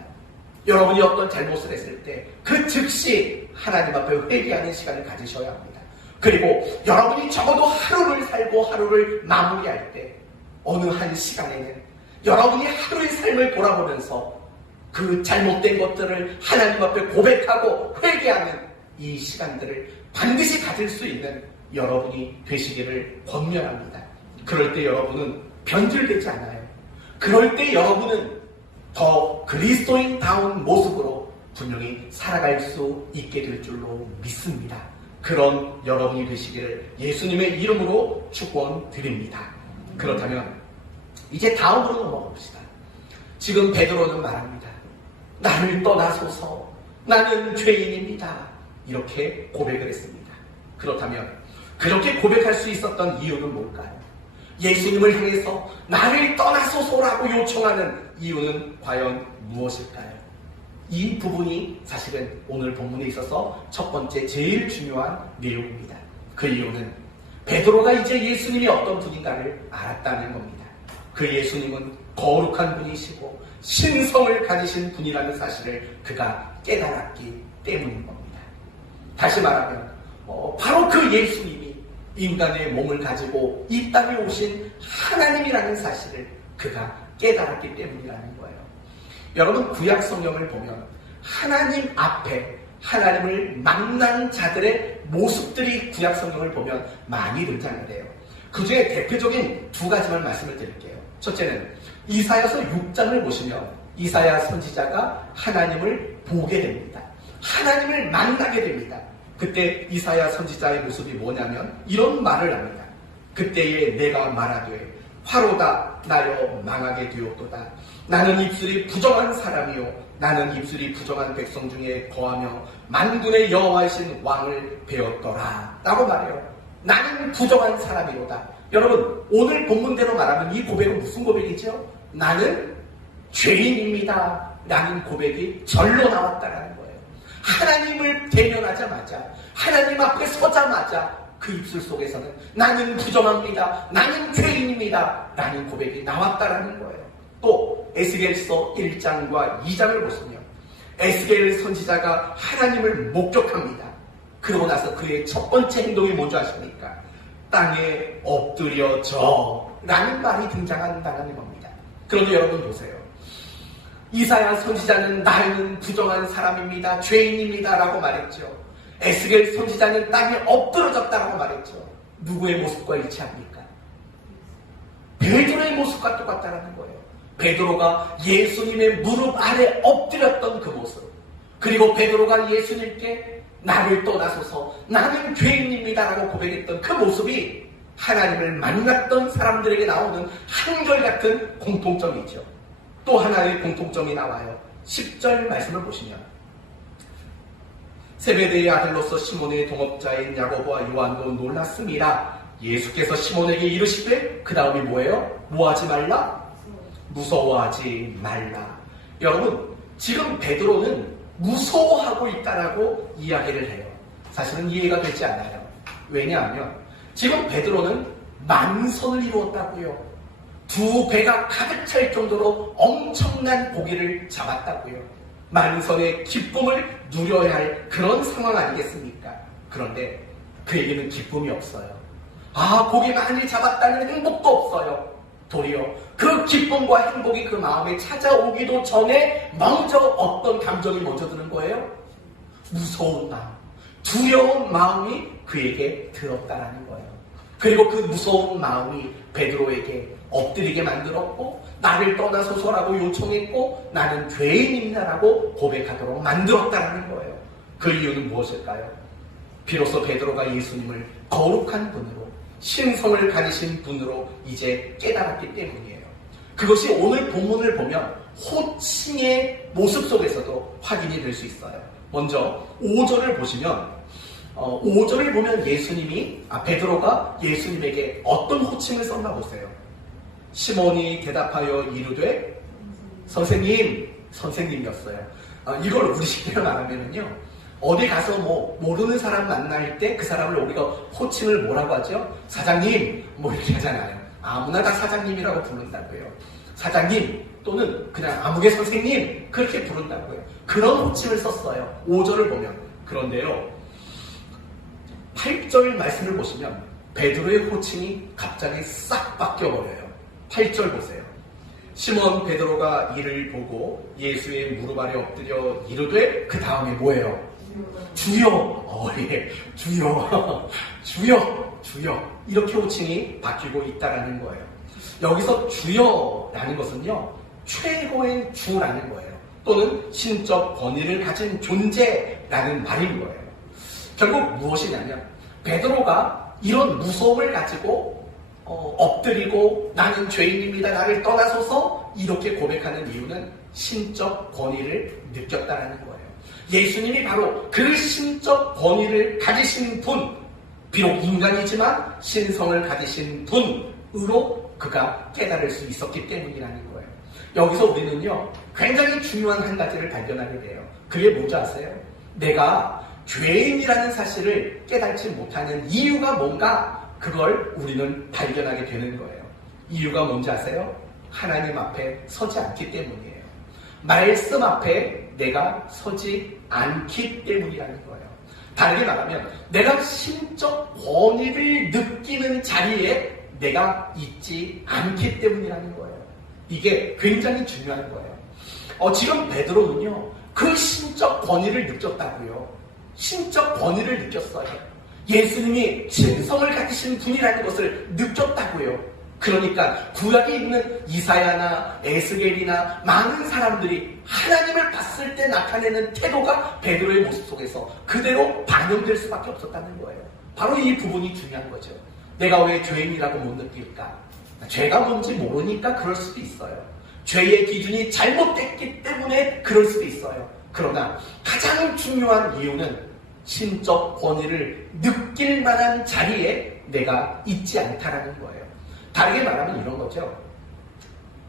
여러분이 어떤 잘못을 했을 때 그 즉시 하나님 앞에 회개하는 시간을 가지셔야 합니다. 그리고 여러분이 적어도 하루를 살고 하루를 마무리할 때 어느 한 시간에는 여러분이 하루의 삶을 돌아보면서 그 잘못된 것들을 하나님 앞에 고백하고 회개하는 이 시간들을 반드시 가질 수 있는 여러분이 되시기를 권면합니다. 그럴 때 여러분은 변질되지 않아요. 그럴 때 여러분은 더 그리스도인다운 모습으로 분명히 살아갈 수 있게 될 줄로 믿습니다. 그런 여러분이 되시기를 예수님의 이름으로 축원드립니다. 그렇다면 이제 다음으로 넘어가 봅시다. 지금 베드로는 말합니다. 나를 떠나소서, 나는 죄인입니다. 이렇게 고백을 했습니다. 그렇다면 그렇게 고백할 수 있었던 이유는 뭘까요? 예수님을 향해서 나를 떠나소서라고 요청하는 이유는 과연 무엇일까요? 이 부분이 사실은 오늘 본문에 있어서 첫 번째 제일 중요한 내용입니다. 그 이유는 베드로가 이제 예수님이 어떤 분인가를 알았다는 겁니다. 그 예수님은 거룩한 분이시고 신성을 가지신 분이라는 사실을 그가 깨달았기 때문인 겁니다. 다시 말하면 바로 그 예수님이 인간의 몸을 가지고 이 땅에 오신 하나님이라는 사실을 그가 깨달았기 때문이라는 거예요. 여러분, 구약 성경을 보면 하나님 앞에 하나님을 만난 자들의 모습들이 구약 성경을 보면 많이 등장을 해요. 그 중에 대표적인 두 가지만 말씀을 드릴게요. 첫째는 이사야서 6장을 보시면 이사야 선지자가 하나님을 보게 됩니다. 하나님을 만나게 됩니다. 그때 이사야 선지자의 모습이 뭐냐면 이런 말을 합니다. 그때에 내가 말하되 화로다 나여 망하게 되었도다. 나는 입술이 부정한 사람이요 나는 입술이 부정한 백성 중에 거하며 만군의 여호와이신 왕을 배웠더라 라고 말해요. 나는 부정한 사람이로다. 여러분, 오늘 본문대로 말하면 이 고백은 무슨 고백이죠? 나는 죄인입니다 라는 고백이 절로 나왔다라는 거예요. 하나님을 대면하자마자, 하나님 앞에 서자마자 그 입술 속에서는 나는 부정합니다, 나는 죄인입니다 라는 고백이 나왔다라는 거예요. 또 에스겔서 1장과 2장을 보시면 에스겔 선지자가 하나님을 목격합니다. 그러고 나서 그의 첫 번째 행동이 뭔지 아십니까? 땅에 엎드려져 라는 말이 등장한다는 겁니다. 그런데 여러분 보세요. 이사야 선지자는 나는 부정한 사람입니다, 죄인입니다 라고 말했죠. 에스겔 선지자는 땅에 엎드러졌다라고 말했죠. 누구의 모습과 일치합니까? 베드로의 모습과 똑같다라는 거예요. 베드로가 예수님의 무릎 아래 엎드렸던 그 모습, 그리고 베드로가 예수님께 나를 떠나소서 나는 죄인입니다 라고 고백했던 그 모습이 하나님을 만났던 사람들에게 나오는 한결같은 공통점이죠. 또 하나의 공통점이 나와요. 10절 말씀을 보시면 세베대의 아들로서 시몬의 동업자인 야고보와 요한도 놀랐습니다. 예수께서 시몬에게 이르시되 그 다음이 뭐예요? 뭐하지 말라? 무서워하지 말라. 여러분, 지금 베드로는 무서워하고 있다라고 이야기를 해요. 사실은 이해가 되지 않아요. 왜냐하면 지금 베드로는 만선을 이루었다고요. 두 배가 가득 찰 정도로 엄청난 고기를 잡았다고요. 만선의 기쁨을 누려야 할 그런 상황 아니겠습니까? 그런데 그에게는 기쁨이 없어요. 고기 많이 잡았다는 행복도 없어요. 도리어 그 기쁨과 행복이 그 마음에 찾아오기도 전에 먼저 어떤 감정이 먼저 드는 거예요? 무서운 마음, 두려운 마음이 그에게 들었다라는 거예요. 그리고 그 무서운 마음이 베드로에게 엎드리게 만들었고 나를 떠나소서라고 요청했고 나는 죄인입니다라고 고백하도록 만들었다라는 거예요. 그 이유는 무엇일까요? 비로소 베드로가 예수님을 거룩한 분으로 신성을 가지신 분으로 이제 깨달았기 때문이에요. 그것이 오늘 본문을 보면 호칭의 모습 속에서도 확인이 될 수 있어요. 먼저 5절을 보시면 5절을 보면 베드로가 예수님에게 어떤 호칭을 썼나 보세요. 시몬이 대답하여 이르되 선생님이었어요. 이걸 우리식대로 말하면요, 어디 가서 모르는 사람 만날 때 그 사람을 우리가 호칭을 뭐라고 하죠? 사장님 이렇게 하잖아요. 아무나 다 사장님이라고 부른다고요. 사장님 또는 그냥 아무개 선생님 그렇게 부른다고요. 그런 호칭을 썼어요. 5절을 보면. 그런데요, 8절 말씀을 보시면 베드로의 호칭이 갑자기 싹 바뀌어버려요. 8절 보세요. 시몬 베드로가 이를 보고 예수의 무릎 아래 엎드려 이르되 그 다음에 뭐예요? 주여. 예. 주여. 주여. 이렇게 호칭이 바뀌고 있다라는 거예요. 여기서 주여라는 것은요, 최고의 주라는 거예요. 또는 신적 권위를 가진 존재라는 말인 거예요. 결국 무엇이냐면 베드로가 이런 무서움을 가지고 엎드리고 나는 죄인입니다, 나를 떠나소서 이렇게 고백하는 이유는 신적 권위를 느꼈다라는 거예요. 예수님이 바로 그 신적 권위를 가지신 분, 비록 인간이지만 신성을 가지신 분으로 그가 깨달을 수 있었기 때문이라는 거예요. 여기서 우리는요, 굉장히 중요한 한 가지를 발견하게 돼요. 그게 뭐죠 아세요? 내가 죄인이라는 사실을 깨닫지 못하는 이유가 뭔가, 그걸 우리는 발견하게 되는 거예요. 이유가 뭔지 아세요? 하나님 앞에 서지 않기 때문이에요. 말씀 앞에 내가 서지 않기 때문이라는 거예요. 다르게 말하면 내가 신적 권위를 느끼는 자리에 내가 있지 않기 때문이라는 거예요. 이게 굉장히 중요한 거예요. 지금 베드로는요, 그 신적 권위를 느꼈다고요. 신적 권위를 느꼈어요. 예수님이 신성을 가지신 분이라는 것을 느꼈다고요. 그러니까 구약에 있는 이사야나 에스겔이나 많은 사람들이 하나님을 봤을 때 나타내는 태도가 베드로의 모습 속에서 그대로 반영될 수밖에 없었다는 거예요. 바로 이 부분이 중요한 거죠. 내가 왜 죄인이라고 못 느낄까? 죄가 뭔지 모르니까 그럴 수도 있어요. 죄의 기준이 잘못됐기 때문에 그럴 수도 있어요. 그러나 가장 중요한 이유는 신적 권위를 느낄 만한 자리에 내가 있지 않다라는 거예요. 다르게 말하면 이런 거죠.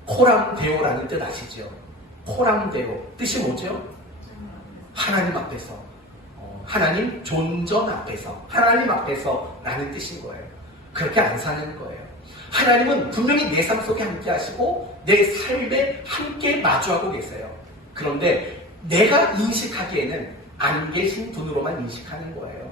코람데오라는 뜻 아시죠? 코람데오. 뜻이 뭐죠? 하나님 앞에서. 하나님 존전 앞에서. 하나님 앞에서 라는 뜻인 거예요. 그렇게 안 사는 거예요. 하나님은 분명히 내 삶 속에 함께 하시고 내 삶에 함께 마주하고 계세요. 그런데 내가 인식하기에는 안 계신 분으로만 인식하는 거예요.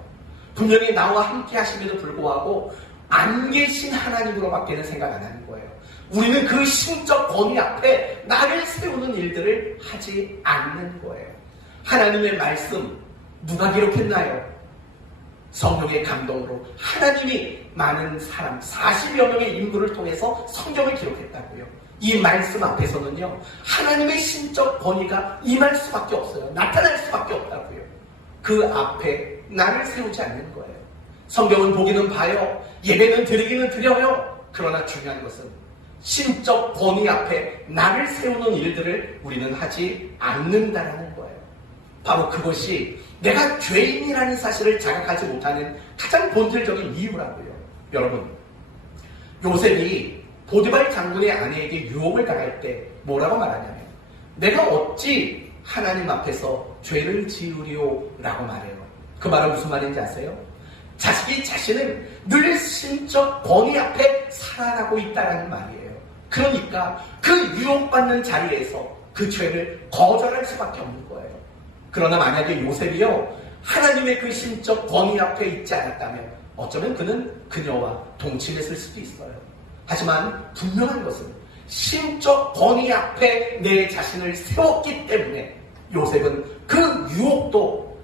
분명히 나와 함께 하심에도 불구하고 안 계신 하나님으로밖에는 생각 안 하는 거예요. 우리는 그 신적 권위 앞에 나를 세우는 일들을 하지 않는 거예요. 하나님의 말씀 누가 기록했나요? 성령의 감동으로 하나님이 많은 사람 40여 명의 인물을 통해서 성경을 기록했다고요. 이 말씀 앞에서는요, 하나님의 신적 권위가 임할 수밖에 없어요. 나타날 수밖에 없다고요. 그 앞에 나를 세우지 않는 거예요. 성경은 보기는 봐요. 예배는 드리기는 드려요. 그러나 중요한 것은 신적 권위 앞에 나를 세우는 일들을 우리는 하지 않는다라는 거예요. 바로 그것이 내가 죄인이라는 사실을 자각하지 못하는 가장 본질적인 이유라고요. 여러분, 요셉이 보디발 장군의 아내에게 유혹을 당할 때 뭐라고 말하냐면, 내가 어찌 하나님 앞에서 죄를 지으리오 라고 말해요. 그 말은 무슨 말인지 아세요? 자식이 자신은 늘 신적 권위 앞에 살아가고 있다는 말이에요. 그러니까 그 유혹받는 자리에서 그 죄를 거절할 수밖에 없는 거예요. 그러나 만약에 요셉이요, 하나님의 그 신적 권위 앞에 있지 않았다면 어쩌면 그는 그녀와 동침했을 수도 있어요. 하지만 분명한 것은 신적 권위 앞에 내 자신을 세웠기 때문에 요셉은 그 유혹도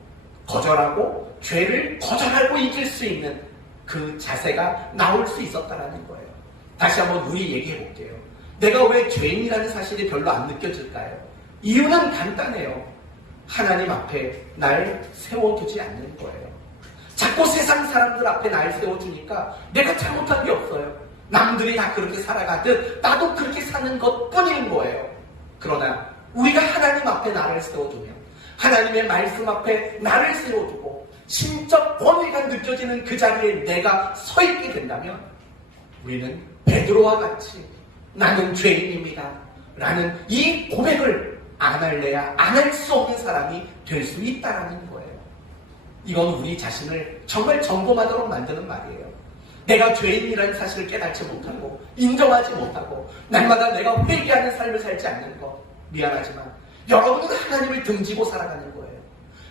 거절하고 죄를 거절하고 이길 수 있는 그 자세가 나올 수 있었다는 거예요. 다시 한번 우리 얘기해 볼게요. 내가 왜 죄인이라는 사실이 별로 안 느껴질까요? 이유는 간단해요. 하나님 앞에 날 세워두지 않는 거예요. 자꾸 세상 사람들 앞에 날 세워주니까 내가 잘못한 게 없어요. 남들이 다 그렇게 살아가듯 나도 그렇게 사는 것뿐인 거예요. 그러나 우리가 하나님 앞에 나를 세워두면, 하나님의 말씀 앞에 나를 세워두고 신적 권위가 느껴지는 그 자리에 내가 서 있게 된다면 우리는 베드로와 같이 나는 죄인입니다 라는 이 고백을 안 할래야 안 할 수 없는 사람이 될 수 있다는 거예요. 이건 우리 자신을 정말 점검하도록 만드는 말이에요. 내가 죄인이라는 사실을 깨닫지 못하고 인정하지 못하고 날마다 내가 회개하는 삶을 살지 않는 것, 미안하지만 여러분은 하나님을 등지고 살아가는 거예요.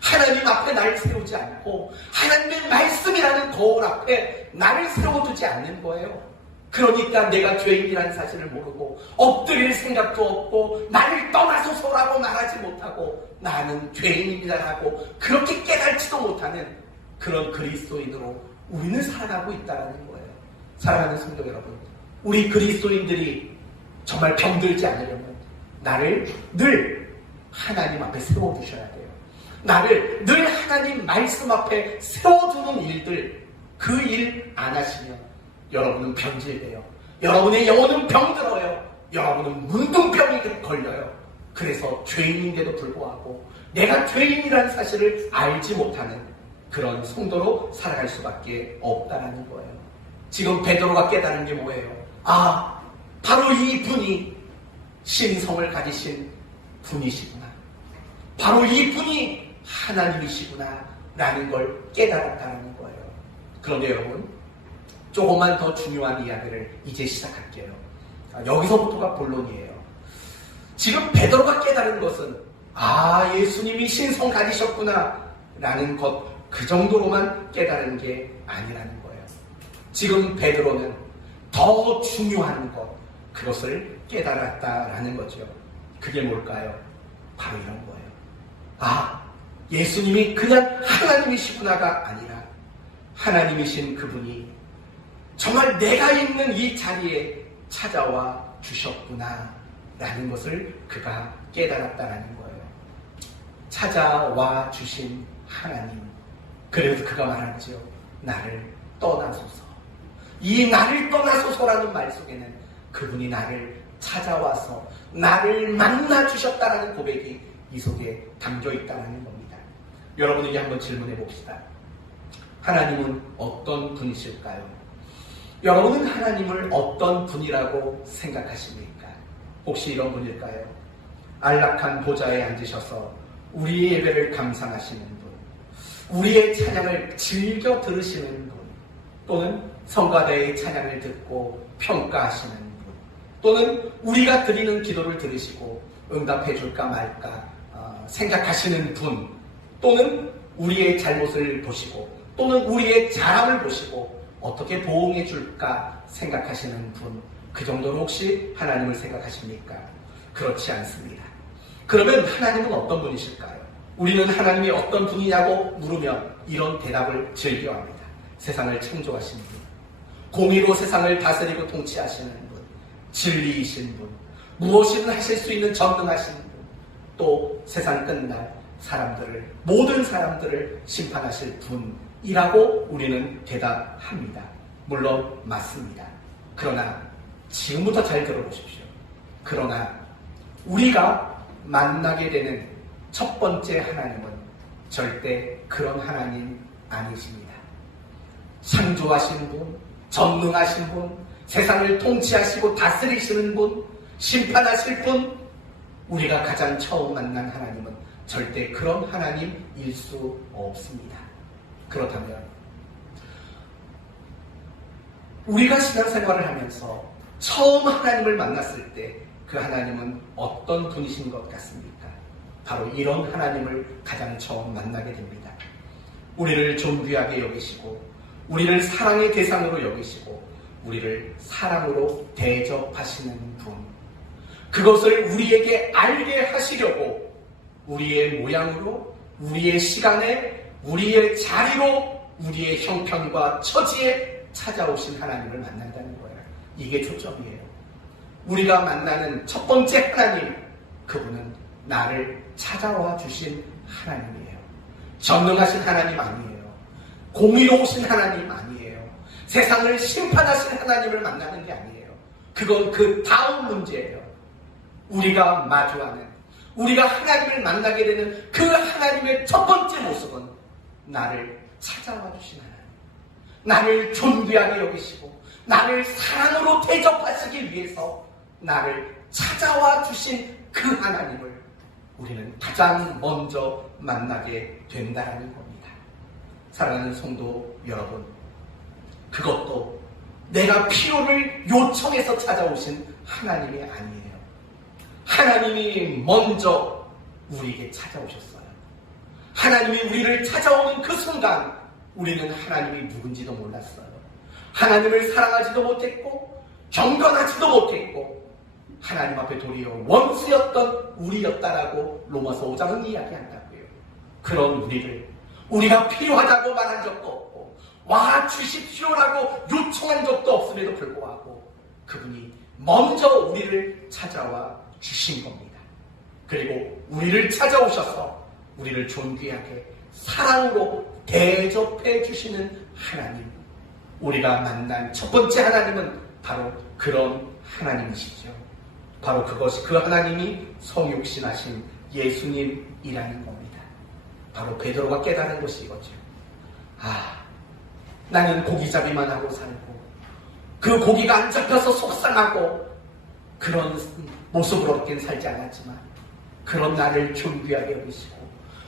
하나님 앞에 나를 세우지 않고 하나님의 말씀이라는 거울 앞에 나를 세워두지 않는 거예요. 그러니까 내가 죄인이라는 사실을 모르고 엎드릴 생각도 없고 나를 떠나소서라고 말하지 못하고 나는 죄인입니다라고 그렇게 깨닫지도 못하는 그런 그리스도인으로 우리는 살아가고 있다는 거예요. 사랑하는 성도 여러분, 우리 그리스도인들이 정말 병들지 않으려면 나를 늘 하나님 앞에 세워두셔야 돼요. 나를 늘 하나님 말씀 앞에 세워두는 일들, 그 일 안 하시면 여러분은 병질돼요. 여러분의 영혼은 병들어요. 여러분은 문둥병이 걸려요. 그래서 죄인인데도 불구하고 내가 죄인이라는 사실을 알지 못하는 그런 성도로 살아갈 수밖에 없다는 거예요. 지금 베드로가 깨달은 게 뭐예요? 아, 바로 이 분이 신성을 가지신 분이시구나. 바로 이 분이 하나님이시구나 라는 걸 깨달았다는 거예요. 그런데 여러분, 조금만 더 중요한 이야기를 이제 시작할게요. 여기서부터가 본론이에요. 지금 베드로가 깨달은 것은 예수님이 신성 가지셨구나 라는 것, 그 정도로만 깨달은 게 아니라는 거예요. 지금 베드로는 더 중요한 것, 그것을 깨달았다라는 거죠. 그게 뭘까요? 바로 이런 거예요. 예수님이 그냥 하나님이시구나가 아니라 하나님이신 그분이 정말 내가 있는 이 자리에 찾아와 주셨구나 라는 것을 그가 깨달았다라는 거예요. 찾아와 주신 하나님. 그래서 그가 말하죠. 나를 떠나소서. 이 나를 떠나소서라는 말 속에는 그분이 나를 찾아와서 나를 만나 주셨다라는 고백이 이 속에 담겨 있다는 겁니다. 여러분에게 한번 질문해 봅시다. 하나님은 어떤 분이실까요? 여러분은 하나님을 어떤 분이라고 생각하십니까? 혹시 이런 분일까요? 안락한 보좌에 앉으셔서 우리의 예배를 감상하시는 분, 우리의 찬양을 즐겨 들으시는 분, 또는 성가대의 찬양을 듣고 평가하시는 분, 또는 우리가 드리는 기도를 들으시고 응답해 줄까 말까 생각하시는 분, 또는 우리의 잘못을 보시고 또는 우리의 자랑을 보시고 어떻게 보응해 줄까 생각하시는 분, 그 정도로 혹시 하나님을 생각하십니까? 그렇지 않습니다. 그러면 하나님은 어떤 분이실까요? 우리는 하나님이 어떤 분이냐고 물으면 이런 대답을 즐겨합니다. 세상을 창조하신 분, 공의로 세상을 다스리고 통치하시는 분, 진리이신 분, 무엇이든 하실 수 있는 전능하신 분, 또 세상 끝날 모든 사람들을 심판하실 분이라고 우리는 대답합니다. 물론 맞습니다. 그러나 지금부터 잘 들어보십시오. 그러나 우리가 만나게 되는 첫 번째 하나님은 절대 그런 하나님 아니십니다. 창조하신 분, 전능하신 분, 세상을 통치하시고 다스리시는 분, 심판하실 분, 우리가 가장 처음 만난 하나님은 절대 그런 하나님일 수 없습니다. 그렇다면 우리가 신앙생활을 하면서 처음 하나님을 만났을 때 그 하나님은 어떤 분이신 것 같습니까? 바로 이런 하나님을 가장 처음 만나게 됩니다. 우리를 존귀하게 여기시고 우리를 사랑의 대상으로 여기시고 우리를 사랑으로 대접하시는 분, 그것을 우리에게 알게 하시려고 우리의 모양으로, 우리의 시간에, 우리의 자리로, 우리의 형편과 처지에 찾아오신 하나님을 만난다는 거예요. 이게 초점이에요. 우리가 만나는 첫 번째 하나님, 그분은 나를 찾아와 주신 하나님이에요. 전능하신 하나님 아니에요. 공의로우신 하나님 아니에요. 세상을 심판하신 하나님을 만나는 게 아니에요. 그건 그 다음 문제예요. 우리가 마주하는, 우리가 하나님을 만나게 되는 그 하나님의 첫 번째 모습은 나를 찾아와 주신 하나님, 나를 존귀하게 여기시고 나를 사랑으로 대접하시기 위해서 나를 찾아와 주신 그 하나님을 우리는 가장 먼저 만나게 된다는 겁니다. 사랑하는 성도 여러분, 그것도 내가 필요를 요청해서 찾아오신 하나님이 아니에요. 하나님이 먼저 우리에게 찾아오셨어요. 하나님이 우리를 찾아오는 그 순간 우리는 하나님이 누군지도 몰랐어요. 하나님을 사랑하지도 못했고 경건하지도 못했고 하나님 앞에 도리어 원수였던 우리였다라고 로마서 5장은 이야기한다고요. 그런 우리를 우리가 필요하다고 말한 적도 없고 와 주십시오라고 요청한 적도 없음에도 불구하고 그분이 먼저 우리를 찾아와 주신 겁니다. 그리고 우리를 찾아오셔서 우리를 존귀하게 사랑으로 대접해 주시는 하나님, 우리가 만난 첫 번째 하나님은 바로 그런 하나님이시죠. 바로 그것이, 그 하나님이 성육신하신 예수님이라는 겁니다. 바로 베드로가 깨달은 것이 이거죠. 나는 고기잡이만 하고 살고 그 고기가 안 잡혀서 속상하고 그런 모습으로밖에 살지 않았지만 그런 나를 존귀하게 여기시고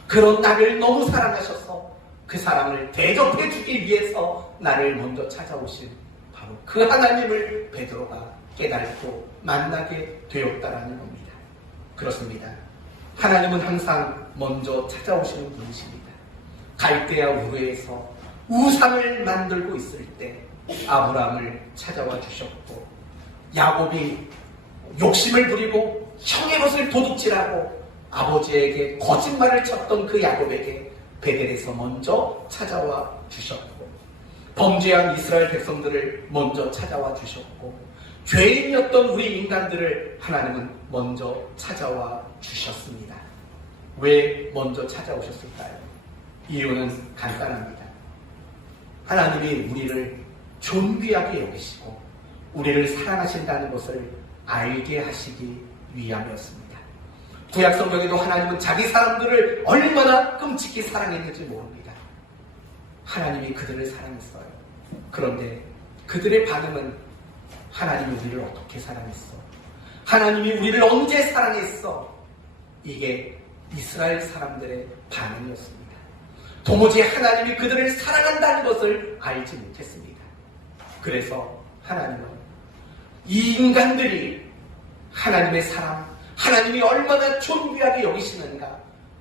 그런 나를 너무 사랑하셔서 그 사랑을 대접해 주기 위해서 나를 먼저 찾아오신 바로 그 하나님을 베드로가 깨닫고 만나게 되었다라는 겁니다. 그렇습니다. 하나님은 항상 먼저 찾아오시는 분이십니다. 갈대아 우르에서 우상을 만들고 있을 때 아브라함을 찾아와 주셨고, 야곱이 욕심을 부리고 형의 것을 도둑질하고 아버지에게 거짓말을 쳤던 그 야곱에게 베델에서 먼저 찾아와 주셨고, 범죄한 이스라엘 백성들을 먼저 찾아와 주셨고, 죄인이었던 우리 인간들을 하나님은 먼저 찾아와 주셨습니다. 왜 먼저 찾아오셨을까요? 이유는 간단합니다. 하나님이 우리를 존귀하게 여기시고 우리를 사랑하신다는 것을 알게 하시기 위함이었습니다. 구약 성경에도 하나님은 자기 사람들을 얼마나 끔찍히 사랑했는지 모릅니다. 하나님이 그들을 사랑했어요. 그런데 그들의 반응은 하나님이 우리를 어떻게 사랑했어? 하나님이 우리를 언제 사랑했어? 이게 이스라엘 사람들의 반응이었습니다. 도무지 하나님이 그들을 사랑한다는 것을 알지 못했습니다. 그래서 하나님은 이 인간들이 하나님의 사랑, 하나님이 얼마나 존귀하게 여기시는가,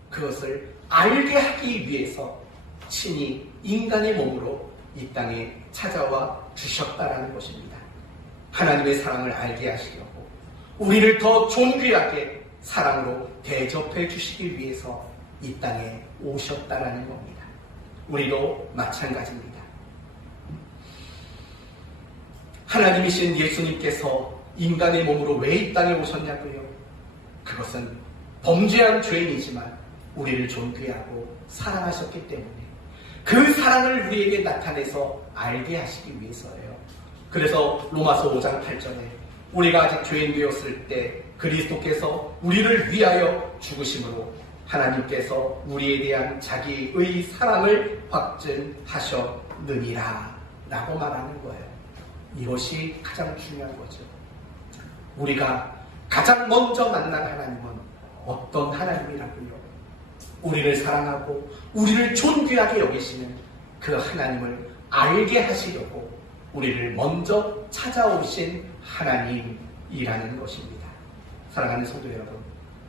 그것을 알게 하기 위해서 친히 인간의 몸으로 이 땅에 찾아와 주셨다라는 것입니다. 하나님의 사랑을 알게 하시려고 우리를 더 존귀하게 사랑으로 대접해 주시기 위해서 이 땅에 오셨다라는 겁니다. 우리도 마찬가지입니다. 하나님이신 예수님께서 인간의 몸으로 왜 이 땅에 오셨냐고요? 그것은 범죄한 죄인이지만 우리를 존귀하고 사랑하셨기 때문에 그 사랑을 우리에게 나타내서 알게 하시기 위해서예요. 그래서 로마서 5장 8절에 우리가 아직 죄인 되었을 때 그리스도께서 우리를 위하여 죽으심으로 하나님께서 우리에 대한 자기의 사랑을 확증하셨느니라 라고 말하는 거예요. 이것이 가장 중요한 거죠. 우리가 가장 먼저 만난 하나님은 어떤 하나님이라고요? 우리를 사랑하고 우리를 존귀하게 여기시는 그 하나님을 알게 하시려고 우리를 먼저 찾아오신 하나님이라는 것입니다. 사랑하는 성도 여러분,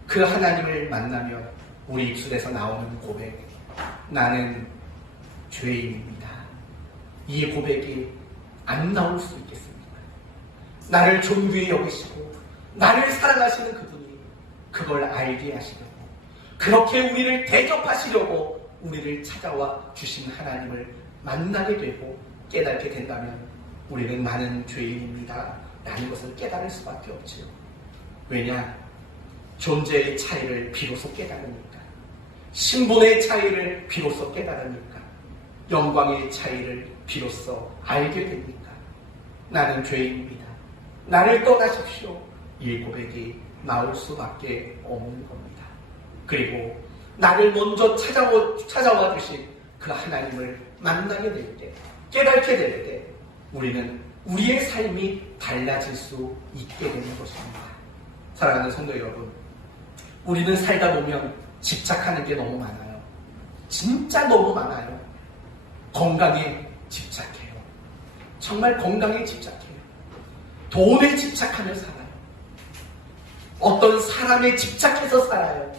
그 하나님을 만나면 우리 입술에서 나오는 고백, 나는 죄인입니다. 이 고백이 안 나올 수 있겠습니까? 나를 존귀히 여기시고 나를 사랑하시는 그분이 그걸 알게 하시려고, 그렇게 우리를 대접하시려고 우리를 찾아와 주신 하나님을 만나게 되고 깨닫게 된다면 우리는 나는 죄인입니다 라는 것을 깨달을 수밖에 없지요. 왜냐? 존재의 차이를 비로소 깨달으니까, 신분의 차이를 비로소 깨달으니까, 영광의 차이를 비로소 알게 됩니까? 나는 죄인입니다. 나를 떠나십시오. 이 고백이 나올 수밖에 없는 겁니다. 그리고 나를 먼저 찾아와 주신 그 하나님을 만나게 될 때, 깨닫게 될 때 우리는 우리의 삶이 달라질 수 있게 되는 것입니다. 사랑하는 성도 여러분, 우리는 살다 보면 집착하는 게 너무 많아요. 진짜 너무 많아요. 건강에 집착해요. 정말 건강에 집착해요. 돈에 집착하며 살아요. 어떤 사람에 집착해서 살아요.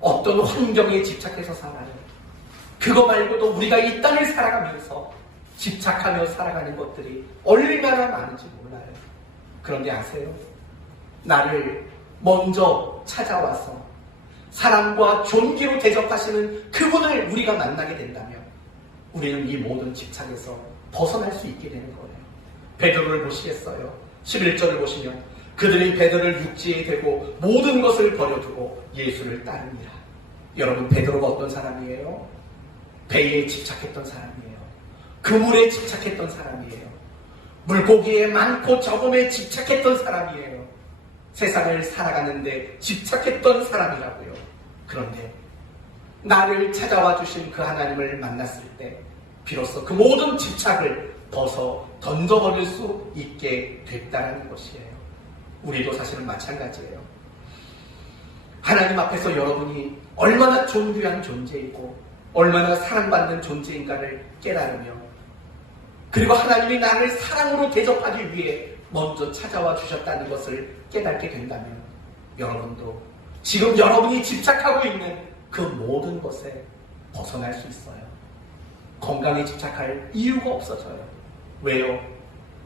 어떤 환경에 집착해서 살아요. 그거 말고도 우리가 이 땅을 살아가면서 집착하며 살아가는 것들이 얼마나 많은지 몰라요. 그런데 아세요? 나를 먼저 찾아와서 사랑과 존귀로 대접하시는 그분을 우리가 만나게 된다면 우리는 이 모든 집착에서 벗어날 수 있게 되는 거예요. 베드로를 보시겠어요? 11절을 보시면 그들이 베드로를 육지에 대고 모든 것을 버려두고 예수를 따릅니다. 여러분, 베드로가 어떤 사람이에요? 배에 집착했던 사람이에요. 그물에 집착했던 사람이에요. 물고기에 많고 적음에 집착했던 사람이에요. 세상을 살아가는데 집착했던 사람이라고요. 그런데 나를 찾아와 주신 그 하나님을 만났을 때 비로소 그 모든 집착을 벗어 던져버릴 수 있게 됐다는 것이에요. 우리도 사실은 마찬가지예요. 하나님 앞에서 여러분이 얼마나 존귀한 존재이고 얼마나 사랑받는 존재인가를 깨달으며, 그리고 하나님이 나를 사랑으로 대접하기 위해 먼저 찾아와 주셨다는 것을 깨닫게 된다면, 여러분도 지금 여러분이 집착하고 있는 그 모든 것에 벗어날 수 있어요. 건강에 집착할 이유가 없어져요. 왜요?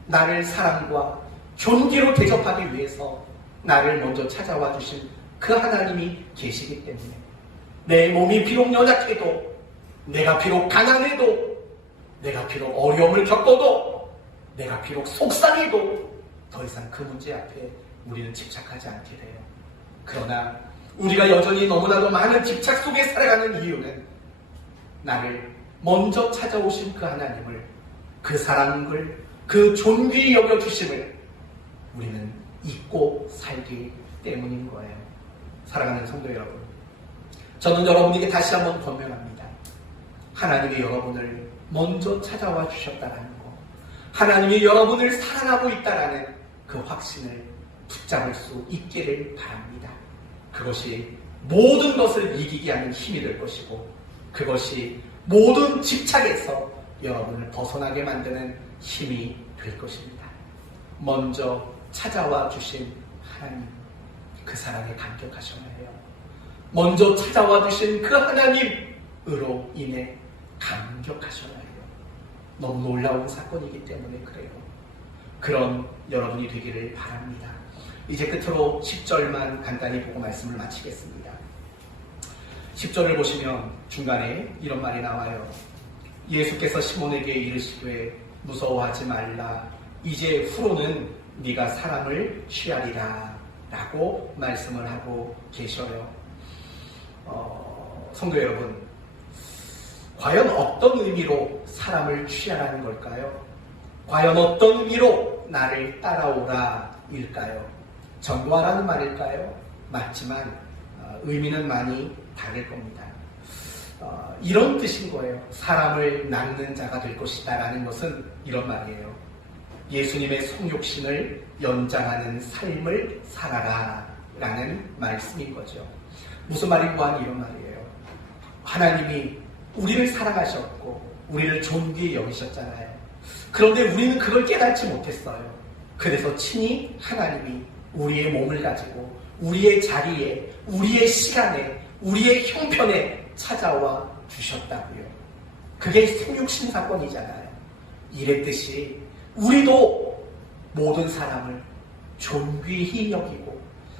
나를 사랑과 존귀로 대접하기 위해서 나를 먼저 찾아와 주신 그 하나님이 계시기 때문에, 내 몸이 비록 연약해도, 내가 비록 가난해도, 내가 비록 어려움을 겪어도, 내가 비록 속상해도 더 이상 그 문제 앞에 우리는 집착하지 않게 돼요. 그러나 우리가 여전히 너무나도 많은 집착 속에 살아가는 이유는 나를 먼저 찾아오신 그 하나님을, 그 사랑을, 그 존귀히 여겨주심을 우리는 잊고 살기 때문인 거예요. 사랑하는 성도 여러분, 저는 여러분에게 다시 한번 권면합니다. 하나님이 여러분을 먼저 찾아와 주셨다는 거, 하나님이 여러분을 사랑하고 있다는 그 확신을 붙잡을 수 있기를 바랍니다. 그것이 모든 것을 이기게 하는 힘이 될 것이고, 그것이 모든 집착에서 여러분을 벗어나게 만드는 힘이 될 것입니다. 먼저 찾아와 주신 하나님, 그 사랑에 감격하셔야 해요. 먼저 찾아와 주신 그 하나님으로 인해 감격하셔야 해요. 너무 놀라운 사건이기 때문에 그래요. 그런 여러분이 되기를 바랍니다. 이제 끝으로 10절만 간단히 보고 말씀을 마치겠습니다. 10절을 보시면 중간에 이런 말이 나와요. 예수께서 시몬에게 이르시되 무서워하지 말라, 이제 후로는 네가 사람을 취하리라 라고 말씀을 하고 계셔요. 성도 여러분, 과연 어떤 의미로 사람을 취하라는 걸까요? 과연 어떤 의미로 나를 따라오라 일까요? 전도하라는 말일까요? 맞지만 의미는 많이 다를 겁니다. 이런 뜻인 거예요. 사람을 낳는 자가 될 것이다 라는 것은 이런 말이에요. 예수님의 성육신을 연장하는 삶을 살아라 라는 말씀인 거죠. 무슨 말인고 하니 이런 말이에요. 하나님이 우리를 사랑하셨고 우리를 존귀히 여기셨잖아요. 그런데 우리는 그걸 깨닫지 못했어요. 그래서 친히 하나님이 우리의 몸을 가지고 우리의 자리에, 우리의 시간에, 우리의 형편에 찾아와 주셨다고요. 그게 성육신 사건이잖아요. 이랬듯이 우리도 모든 사람을 존귀히 여기고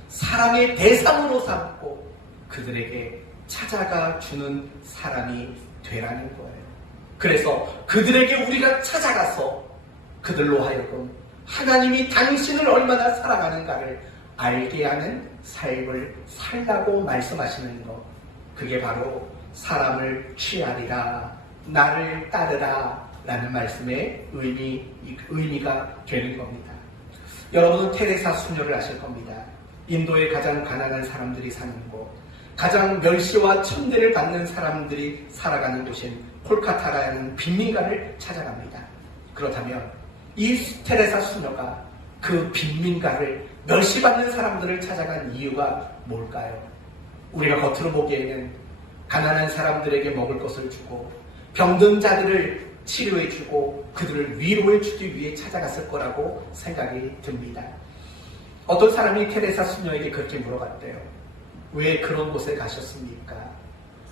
사랑의 대상으로 삼고 그들에게 찾아가 주는 사람이 되라는 거예요. 그래서 그들에게 우리가 찾아가서 그들로 하여금 하나님이 당신을 얼마나 사랑하는가를 알게 하는 삶을 살라고 말씀하시는 것, 그게 바로 사람을 취하리라, 나를 따르라 라는 말씀의 의미가 되는 겁니다. 여러분은 테레사 수녀를 아실 겁니다. 인도의 가장 가난한 사람들이 사는 곳, 가장 멸시와 천대를 받는 사람들이 살아가는 곳인 콜카타라는 빈민가를 찾아갑니다. 그렇다면 이 테레사 수녀가 그 빈민가를 멸시받는 사람들을 찾아간 이유가 뭘까요? 우리가 겉으로 보기에는 가난한 사람들에게 먹을 것을 주고 병든 자들을 치료해주고 그들을 위로해주기 위해 찾아갔을 거라고 생각이 듭니다. 어떤 사람이 테레사 수녀에게 그렇게 물어봤대요. 왜 그런 곳에 가셨습니까?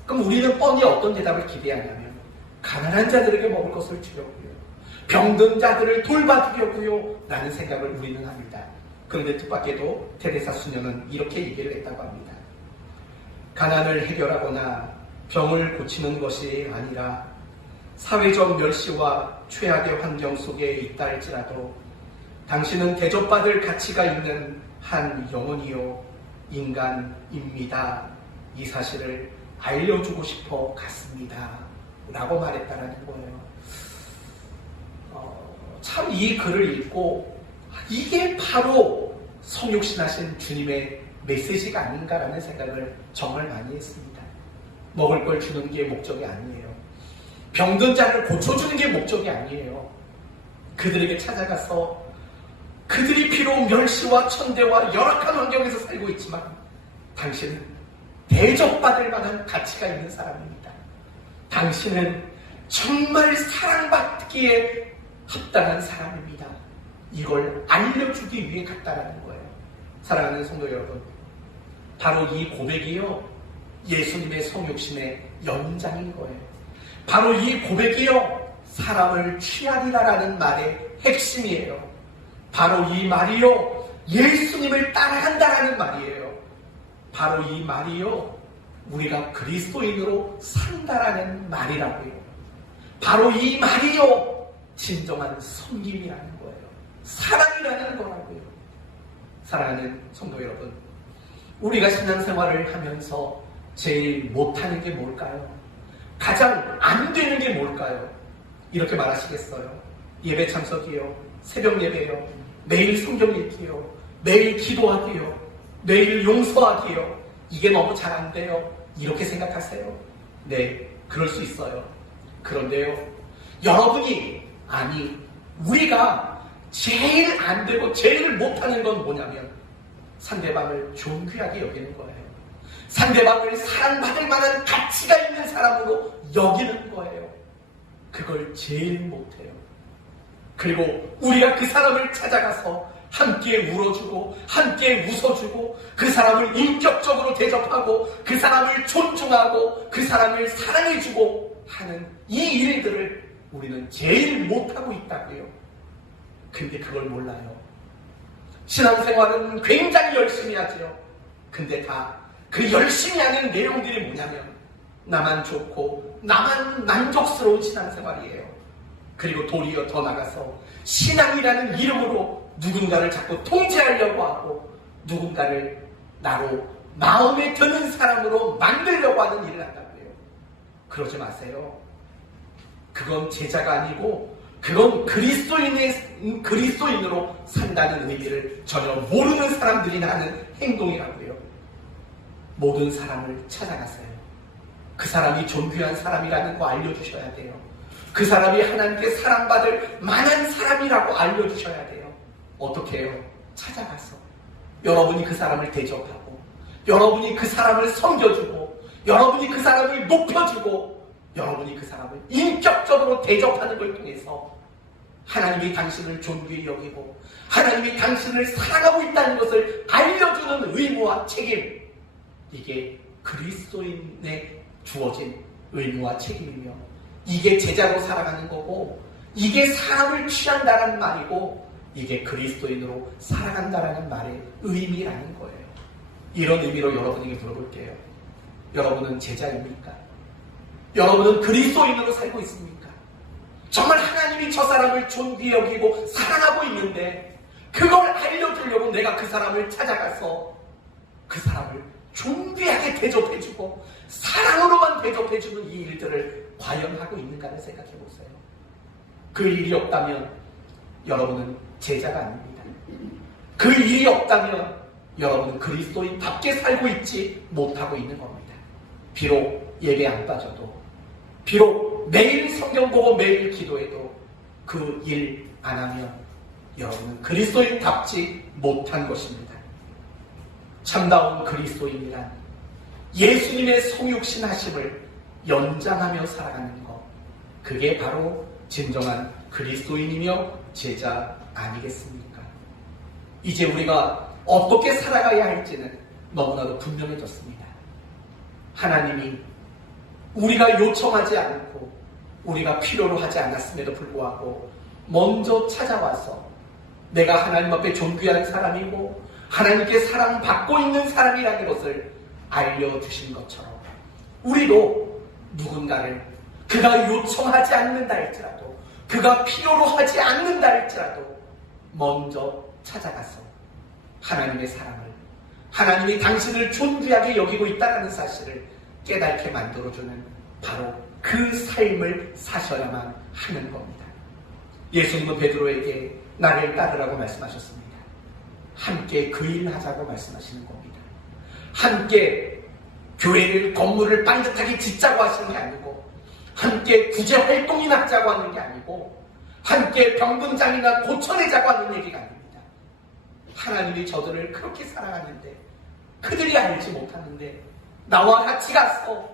그럼 우리는 뻔히 어떤 대답을 기대하냐면 가난한 자들에게 먹을 것을 주려고요, 병든 자들을 돌봐주려고요 라는 생각을 우리는 합니다. 그런데 뜻밖에도 테레사 수녀는 이렇게 얘기를 했다고 합니다. 가난을 해결하거나 병을 고치는 것이 아니라 사회적 멸시와 최악의 환경 속에 있다 할지라도 당신은 대접받을 가치가 있는 한 영혼이요 인간입니다. 이 사실을 알려주고 싶어 갔습니다 라고 말했다라는 거예요. 참 이 글을 읽고 이게 바로 성육신하신 주님의 메시지가 아닌가라는 생각을 정말 많이 했습니다. 먹을 걸 주는 게 목적이 아니에요. 병든 자를 고쳐주는 게 목적이 아니에요. 그들에게 찾아가서 그들이 비록 멸시와 천대와 열악한 환경에서 살고 있지만 당신은 대접받을 만한 가치가 있는 사람입니다. 당신은 정말 사랑받기에 합당한 사람입니다. 이걸 알려주기 위해 갔다라는 거예요. 사랑하는 성도 여러분, 바로 이 고백이요, 예수님의 성육신의 연장인 거예요. 바로 이 고백이요, 사람을 취하리라라는 말의 핵심이에요. 바로 이 말이요, 예수님을 따라간다라는 말이에요. 바로 이 말이요, 우리가 그리스도인으로 산다라는 말이라고요. 바로 이 말이요, 진정한 섬김이라는 거예요. 사랑이라는 거라고요. 사랑하는 성도 여러분, 우리가 신앙생활을 하면서 제일 못하는 게 뭘까요? 가장 안 되는 게 뭘까요? 이렇게 말하시겠어요? 예배 참석이요, 새벽 예배요, 매일 성경 읽기요, 매일 기도하기요, 매일 용서하기요, 이게 너무 잘 안 돼요. 이렇게 생각하세요? 네, 그럴 수 있어요. 그런데요, 여러분이, 아니, 우리가 제일 안 되고 제일 못하는 건 뭐냐면 상대방을 존귀하게 여기는 거예요. 상대방을 사랑받을 만한 가치가 있는 사람으로 여기는 거예요. 그걸 제일 못해요. 그리고 우리가 그 사람을 찾아가서 함께 울어주고 함께 웃어주고 그 사람을 인격적으로 대접하고 그 사람을 존중하고 그 사람을 사랑해주고 하는 이 일들을 우리는 제일 못하고 있다고요. 근데 그걸 몰라요. 신앙생활은 굉장히 열심히 하죠. 근데 다 그 열심히 하는 내용들이 뭐냐면 나만 좋고 나만 만족스러운 신앙생활이에요. 그리고 도리어 더 나가서 신앙이라는 이름으로 누군가를 자꾸 통제하려고 하고 누군가를 나로 마음에 드는 사람으로 만들려고 하는 일을 한다고요. 그러지 마세요. 그건 제자가 아니고 그건 그리스도인으로 산다는 의미를 전혀 모르는 사람들이 하는 행동이라고요. 모든 사람을 찾아가세요. 그 사람이 존귀한 사람이라는 거 알려주셔야 돼요. 그 사람이 하나님께 사랑받을 만한 사람이라고 알려주셔야 돼요. 어떻게 해요? 찾아가서 여러분이 그 사람을 대접하고 여러분이 그 사람을 섬겨주고 여러분이 그 사람을 높여주고 여러분이 그 사람을 인격적으로 대접하는 걸 통해서 하나님이 당신을 존귀히 여기고 하나님이 당신을 사랑하고 있다는 것을 알려주는 의무와 책임, 이게 그리스도인에 주어진 의무와 책임이며 이게 제자로 살아가는 거고 이게 사람을 취한다는 말이고 이게 그리스도인으로 살아간다는 말의 의미라는 거예요. 이런 의미로 여러분에게 물어볼게요. 여러분은 제자입니까? 여러분은 그리스도인으로 살고 있습니까? 정말 하나님이 저 사람을 존귀히 여기고 사랑하고 있는데 그걸 알려주려고 내가 그 사람을 찾아가서 그 사람을 존귀하게 대접해주고 사랑으로만 대접해주는 이 일들을 과연 하고 있는가를 생각해보세요. 그 일이 없다면 여러분은 제자가 아닙니다. 그 일이 없다면 여러분은 그리스도인답게 살고 있지 못하고 있는 겁니다. 비록 예배 안 빠져도 비록 매일 성경 보고 매일 기도해도 그 일 안 하면 여러분은 그리스도인답지 못한 것입니다. 참다운 그리스도인이란 예수님의 성육신 하심을 연장하며 살아가는 것, 그게 바로 진정한 그리스도인이며 제자 아니겠습니까? 이제 우리가 어떻게 살아가야 할지는 너무나도 분명해졌습니다. 하나님이 우리가 요청하지 않고 우리가 필요로 하지 않았음에도 불구하고 먼저 찾아와서 내가 하나님 앞에 존귀한 사람이고 하나님께 사랑받고 있는 사람이라는 것을 알려주신 것처럼 우리도 누군가를 그가 요청하지 않는다 할지라도 그가 필요로 하지 않는다 할지라도 먼저 찾아가서 하나님의 사랑을 하나님이 당신을 존귀하게 여기고 있다는 사실을 깨닫게 만들어주는 바로 그 삶을 사셔야만 하는 겁니다. 예수님은 베드로에게 나를 따르라고 말씀하셨습니다. 함께 그 일을 하자고 말씀하시는 겁니다. 함께 교회를, 건물을 반듯하게 짓자고 하시는 게 아니고, 함께 구제 활동이나 하자고 하는 게 아니고, 함께 병분장이나 고쳐내자고 하는 얘기가 아닙니다. 하나님이 저들을 그렇게 사랑하는데, 그들이 알지 못하는데, 나와 같이 가서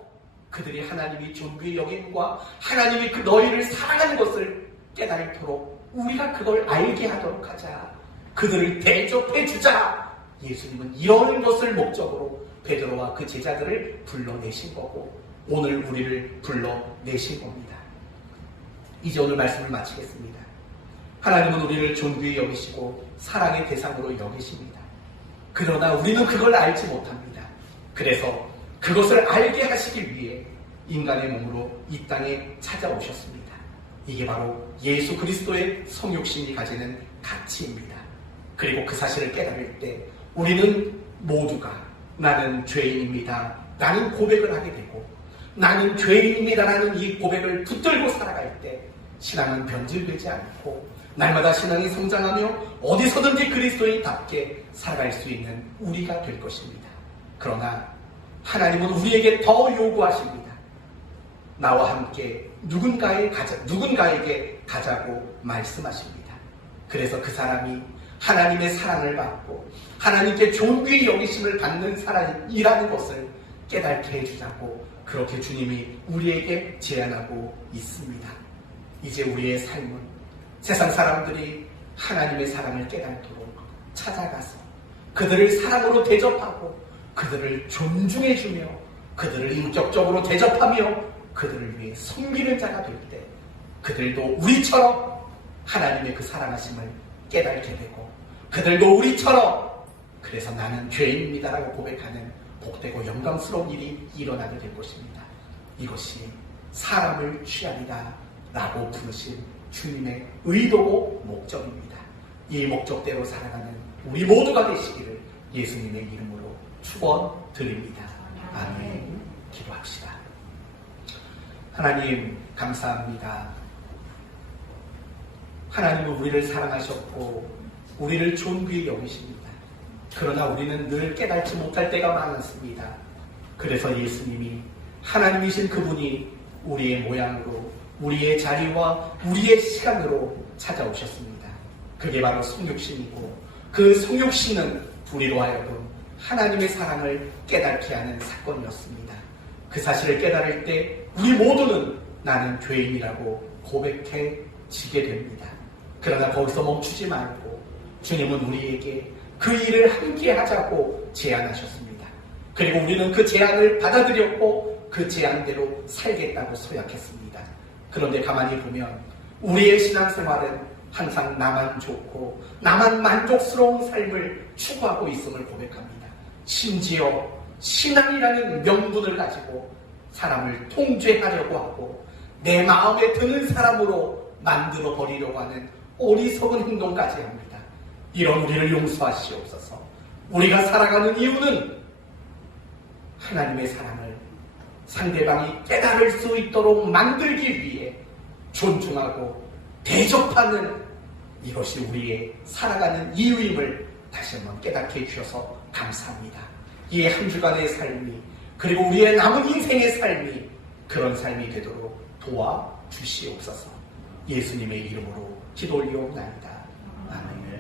그들이 하나님이 존귀히 여김과 하나님이 그 너희를 사랑하는 것을 깨달도록 우리가 그걸 알게 하도록 하자. 그들을 대접해 주자. 예수님은 이런 것을 목적으로 베드로와 그 제자들을 불러내신 거고 오늘 우리를 불러내신 겁니다. 이제 오늘 말씀을 마치겠습니다. 하나님은 우리를 존귀히 여기시고 사랑의 대상으로 여기십니다. 그러나 우리는 그걸 알지 못합니다. 그래서 그것을 알게 하시기 위해 인간의 몸으로 이 땅에 찾아오셨습니다. 이게 바로 예수 그리스도의 성육신이 가지는 가치입니다. 그리고 그 사실을 깨달을 때 우리는 모두가 나는 죄인입니다. 나는 고백을 하게 되고 나는 죄인입니다라는 이 고백을 붙들고 살아갈 때 신앙은 변질되지 않고 날마다 신앙이 성장하며 어디서든지 그리스도인답게 살아갈 수 있는 우리가 될 것입니다. 그러나 하나님은 우리에게 더 요구하십니다. 나와 함께 누군가에게 가자고 말씀하십니다. 그래서 그 사람이 하나님의 사랑을 받고 하나님께 존귀히 여기심을 받는 사람이라는 것을 깨닫게 해주자고 그렇게 주님이 우리에게 제안하고 있습니다. 이제 우리의 삶은 세상 사람들이 하나님의 사랑을 깨닫도록 찾아가서 그들을 사랑으로 대접하고 그들을 존중해주며 그들을 인격적으로 대접하며 그들을 위해 섬기는 자가 될 때 그들도 우리처럼 하나님의 그 사랑하심을 깨닫게 되고 그들도 우리처럼 그래서 나는 죄인입니다라고 고백하는 복되고 영광스러운 일이 일어나게 될 것입니다. 이것이 사람을 취하리라 라고 부르신 주님의 의도고 목적입니다. 이 목적대로 살아가는 우리 모두가 되시기를 예수님의 이름으로 축원드립니다. 아멘. 기도합시다. 하나님 감사합니다. 하나님은 우리를 사랑하셨고 우리를 존귀히 여기십니다. 그러나 우리는 늘 깨닫지 못할 때가 많았습니다. 그래서 예수님이 하나님이신 그분이 우리의 모양으로 우리의 자리와 우리의 시간으로 찾아오셨습니다. 그게 바로 성육신이고 그 성육신은 우리로 하여금 하나님의 사랑을 깨닫게 하는 사건이었습니다. 그 사실을 깨달을 때 우리 모두는 나는 죄인이라고 고백해지게 됩니다. 그러나 거기서 멈추지 말고 주님은 우리에게 그 일을 함께 하자고 제안하셨습니다. 그리고 우리는 그 제안을 받아들였고 그 제안대로 살겠다고 서약했습니다. 그런데 가만히 보면 우리의 신앙생활은 항상 나만 좋고 나만 만족스러운 삶을 추구하고 있음을 고백합니다. 심지어 신앙이라는 명분을 가지고 사람을 통제하려고 하고 내 마음에 드는 사람으로 만들어 버리려고 하는 어리석은 행동까지 합니다. 이런 우리를 용서하시옵소서. 우리가 살아가는 이유는 하나님의 사랑을 상대방이 깨달을 수 있도록 만들기 위해 존중하고 대접하는 이것이 우리의 살아가는 이유임을 다시 한번 깨닫게 해주셔서 감사합니다. 이 한 주간의 삶이 그리고 우리의 남은 인생의 삶이 그런 삶이 되도록 도와주시옵소서. 예수님의 이름으로 기도 올리옵나이다. 아멘.